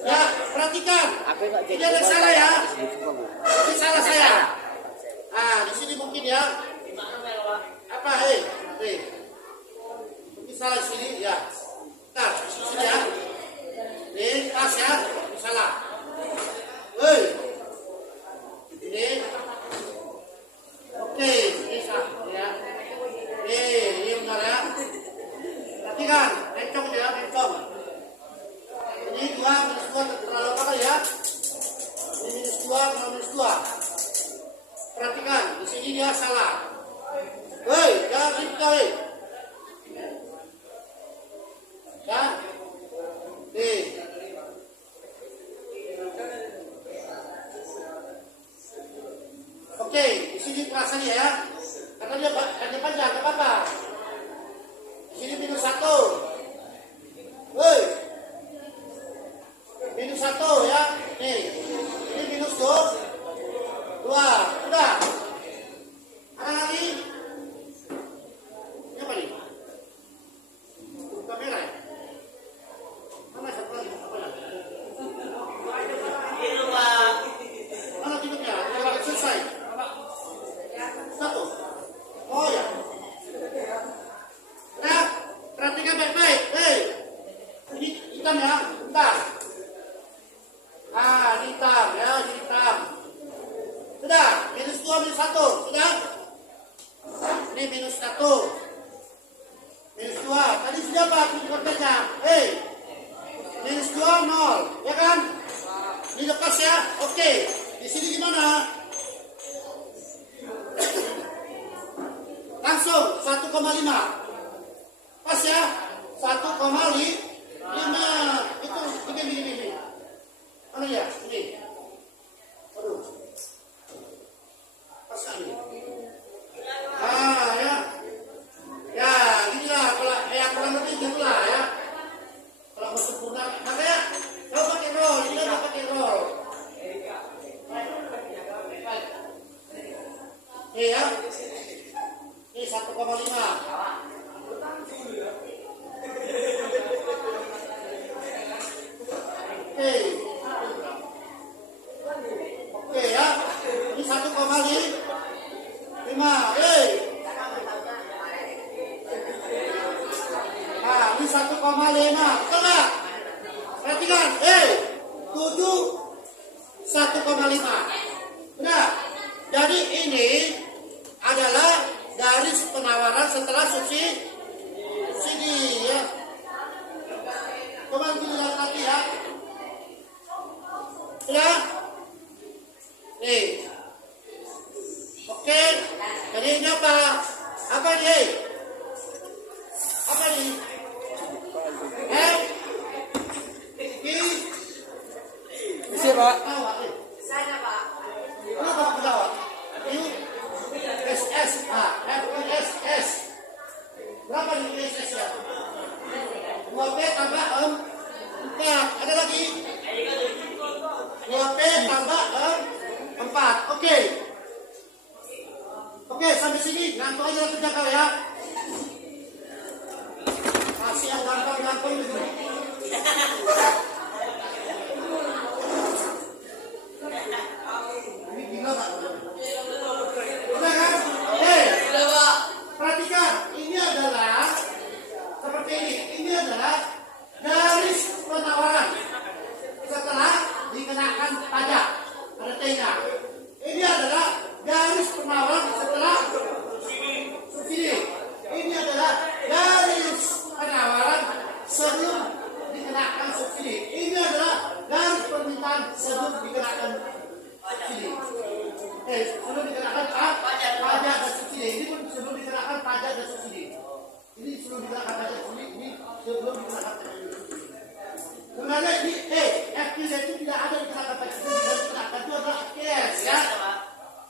Ya, perhatikan. Aku nggak jadi. Ini ada yang salah ya. Ini salah saya. Di sini mungkin ya. Apa? Mungkin salah di sini ya. Ntar, di sini ya. Ini pas ya. Ini salah. Ini. Oke, ini salah ya. Ini benar ya. Perhatikan, bencong ya, bencong. Ini 2 minus 2 terlalu apa ya? Ini minus 2 minus 2. Perhatikan, di sini dia salah. Jangan ribut Ya. Oke, di sini terasa dia ya. Karena dia panjang, enggak apa-apa. Di sini minus 1. Minus 1 ya. Nih. Ini minus 2. Udah. Ada lagi? Ini apa nih? Kamera ya? Mana satu lagi? Apa lagi? Itu Pak. Mana tidurnya? Udah selesai. Satu. Oh ya. Nah, perhatikan baik-baik. Ini hitam ya. Bentar. Ini hitam ya, ini hitam. Sudah, minus 2 minus 1. Sudah? Ini minus 1. Minus 2. Tadi sudah apa? Kontennya. Minus 2 0. Ya kan? Ini lepas ya. Oke. Di sini gimana? Langsung 1,5. Pas ya? 1,5. Itu begini. Mana ya? Ini. Aduh. Pas kan ini. Ya. Ya, ginilah kurang lebih gitulah ya. Kalau mau sempurna, makanya kau pakai roll, ini kan pakai roll. Ya. Ini 1,5. Oke ya. Ini 1,5. Ini 1,5. Betul nggak? Perhatikan. 7 1,5. Nah, jadi ini adalah garis penawaran setelah subsidi ya. Coba dilihat lagi ya. Sudah? Oke. Jadi ini apa? Apa ini? Apa ini? Bisa Pak? Sana Pak. Kenapa Pak Jawab? USS. FUSS. Berapa nih USS ya? 2P tambah 4. Ada lagi? 2P tambah 4. Oke. Oke, sampai sini. Ngantuk aja kerja kau ya. Masih yang gampang-gampang itu. Ini gila Pak. Udah kan? Perhatikan, ini adalah seperti ini. Ini adalah garis penawaran setelah dikenakan pajak. Ada T-nya. Ini adalah garis penawaran setelah subsidi. Ini adalah garis penawaran sebelum dikenakan subsidi. Ini adalah garis permintaan sebelum dikenakan subsidi. Sebelum dikenakan pajak dan subsidi. Ini pun sebelum dikenakan pajak dan subsidi. Ini sebelum dikenakan pajak dan subsidi. Ini sebelum dikenakan pajak dan subsidi. Sebenarnya ini FQS itu tidak ada dikenakan pajak. Yang dikenakan itu adalah FQS ya.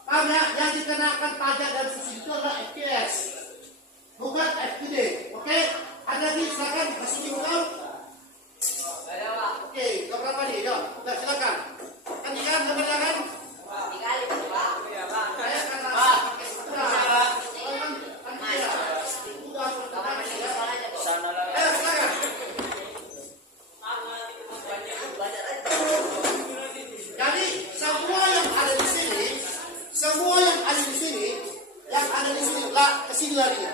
Paham ya? Yang dikenakan pajak dan subsidi itu adalah FQS. Bukan FQD. Oke? Ada lagi silakan kasih buka. Oke, berapa nih? Yo, udah silakan. Kan gambarnya kan? Saya karena pakai sutra. Kan tidak. Udah silakan. Jadi semua yang ada di sini, lah kesini larinya.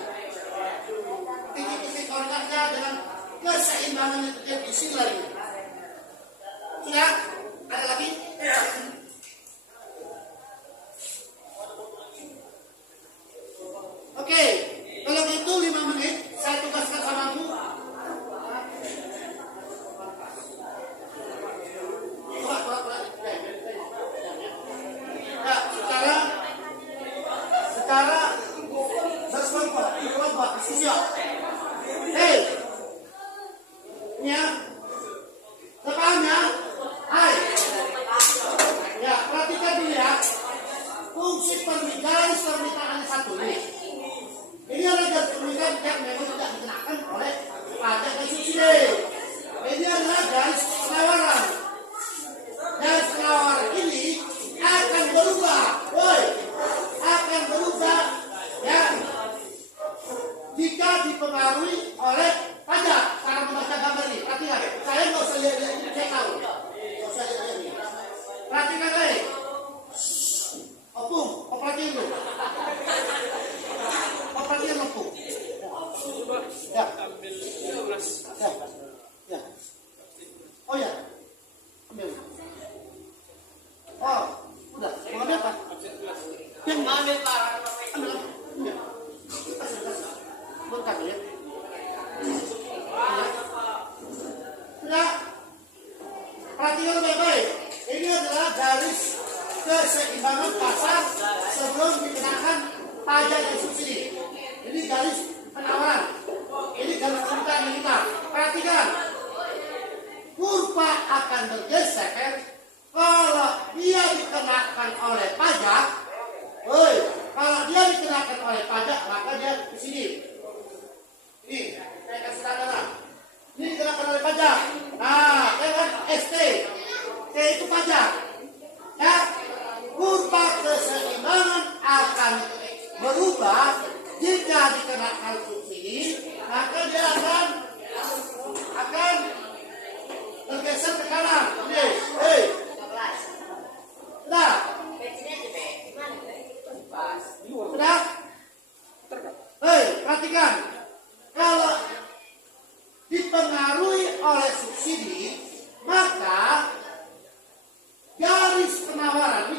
Titik-titik koordinatnya dengan keseimbangan yang terjadi di sini larinya. Sudah? Ada lagi? Oke, kalau gitu 5 menit saya tugaskan sama Bu. Secara berkelompok diskusi. Hei, ya, depannya, hai, ya perhatikan dulu ya. Fungsi garis permintaan satu ini. Ini adalah garis permintaan yang memang tidak dikenakan oleh pajak dan subsidi. Ini adalah garis penawaran. Garis penawaran ini akan berubah, akan berubah ya jika dipengaruhi oleh pajak. Cara membaca gambar ini, perhatikan. Saya nggak usah lihat ini, saya tahu. Nggak usah lihat ini. Perhatikan baik. Opung, perhatikan dulu. Perhatikan opung. Ya. Ya. Oh ya. Ambil. Oh, udah. Mau ambil apa? Yang ambil Pak. Ambil. Bentar ya. Sudah. Perhatikan baik-baik. Ini adalah garis keseimbangan pasar sebelum dikenakan pajak dan subsidi. Ini garis penawaran. Ini garis permintaan kita. Perhatikan. Kurva akan bergeser kalau dia dikenakan oleh pajak. Kalau dia dikenakan oleh pajak, maka dia di sini. Ini, saya kasih tanda. Ini dikenakan oleh pajak. Nah, kan ST. T itu pajak. Ya, kurva keseimbangan akan berubah jika dikenakan subsidi, maka dia akan bergeser ke kanan. Sudah? Sudah? Perhatikan. Kalau dipengaruhi oleh subsidi, maka garis penawaran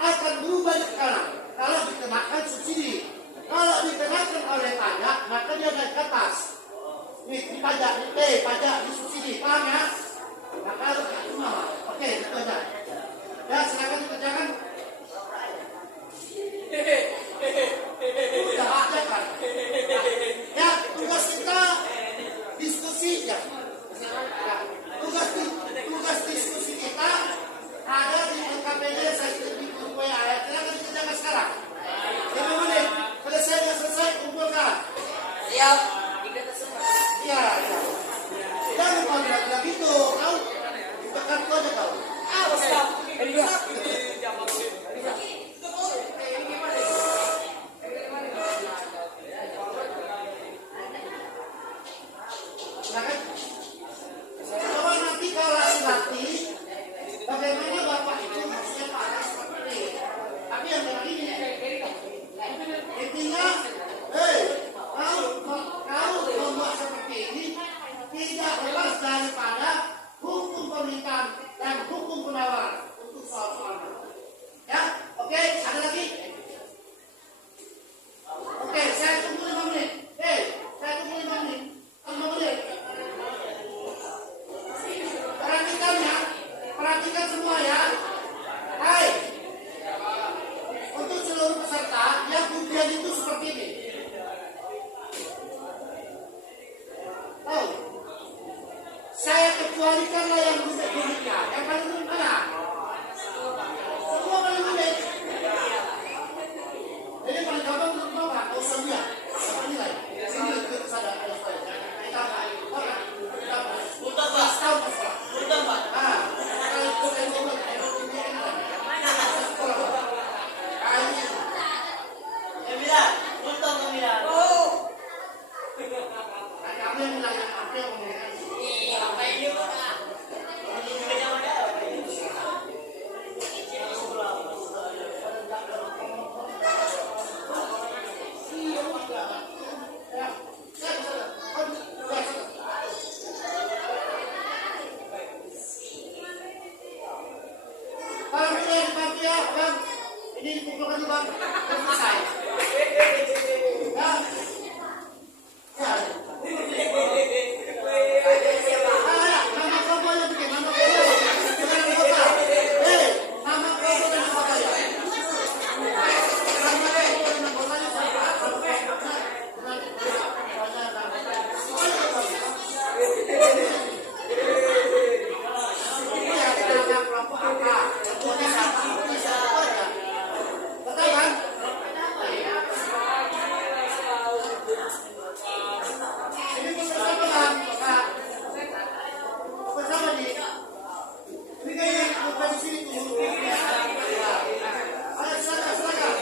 akan berubah ke kanan. Kalau dikenakan subsidi, kalau dikenakan oleh pajak, maka dia naik ke atas. Ini pajak, ini pajak, ini subsidi, paham ya? Maka harus ke bawah. Oke, itu aja. Ya, silakan dikerjakan. Udah. perhatikan semua ya. Hai, untuk seluruh peserta yang ujian itu seperti ini. Oh, saya kecualikanlah yang unik-uniknya. Yang paling unik mana? Semua paling unik. Jadi paling gampang untuk apa? Kau usah lihat. Apa nilai? Sini kita sadar ada saya. Kita Punten Pak. tahu apa? Punten Pak. Ah, kalau itu yang goblok, ini kan. Kamila, punten Kamila. Kamu yang bilang apa yang ngomongin? Ih, apa ini Pak? Ini jangan ada. Bang, ini dibantu ya, Bang. Ini dikumpulkan dulu, Bang. Belum selesai. Ya. Ya. Nama kamu yang bikin, nama kamu. Jangan anggota. Nama kamu dan anggotanya. Nama kamu dan anggotanya siapa? Iya, kita kelompok apa? Kelompoknya siapa? Siapa aja. Betul kan? Ini bersama Bang. Nah, bersama nih. Ini kayak yang bukan di sini tuh. Ayo silakan.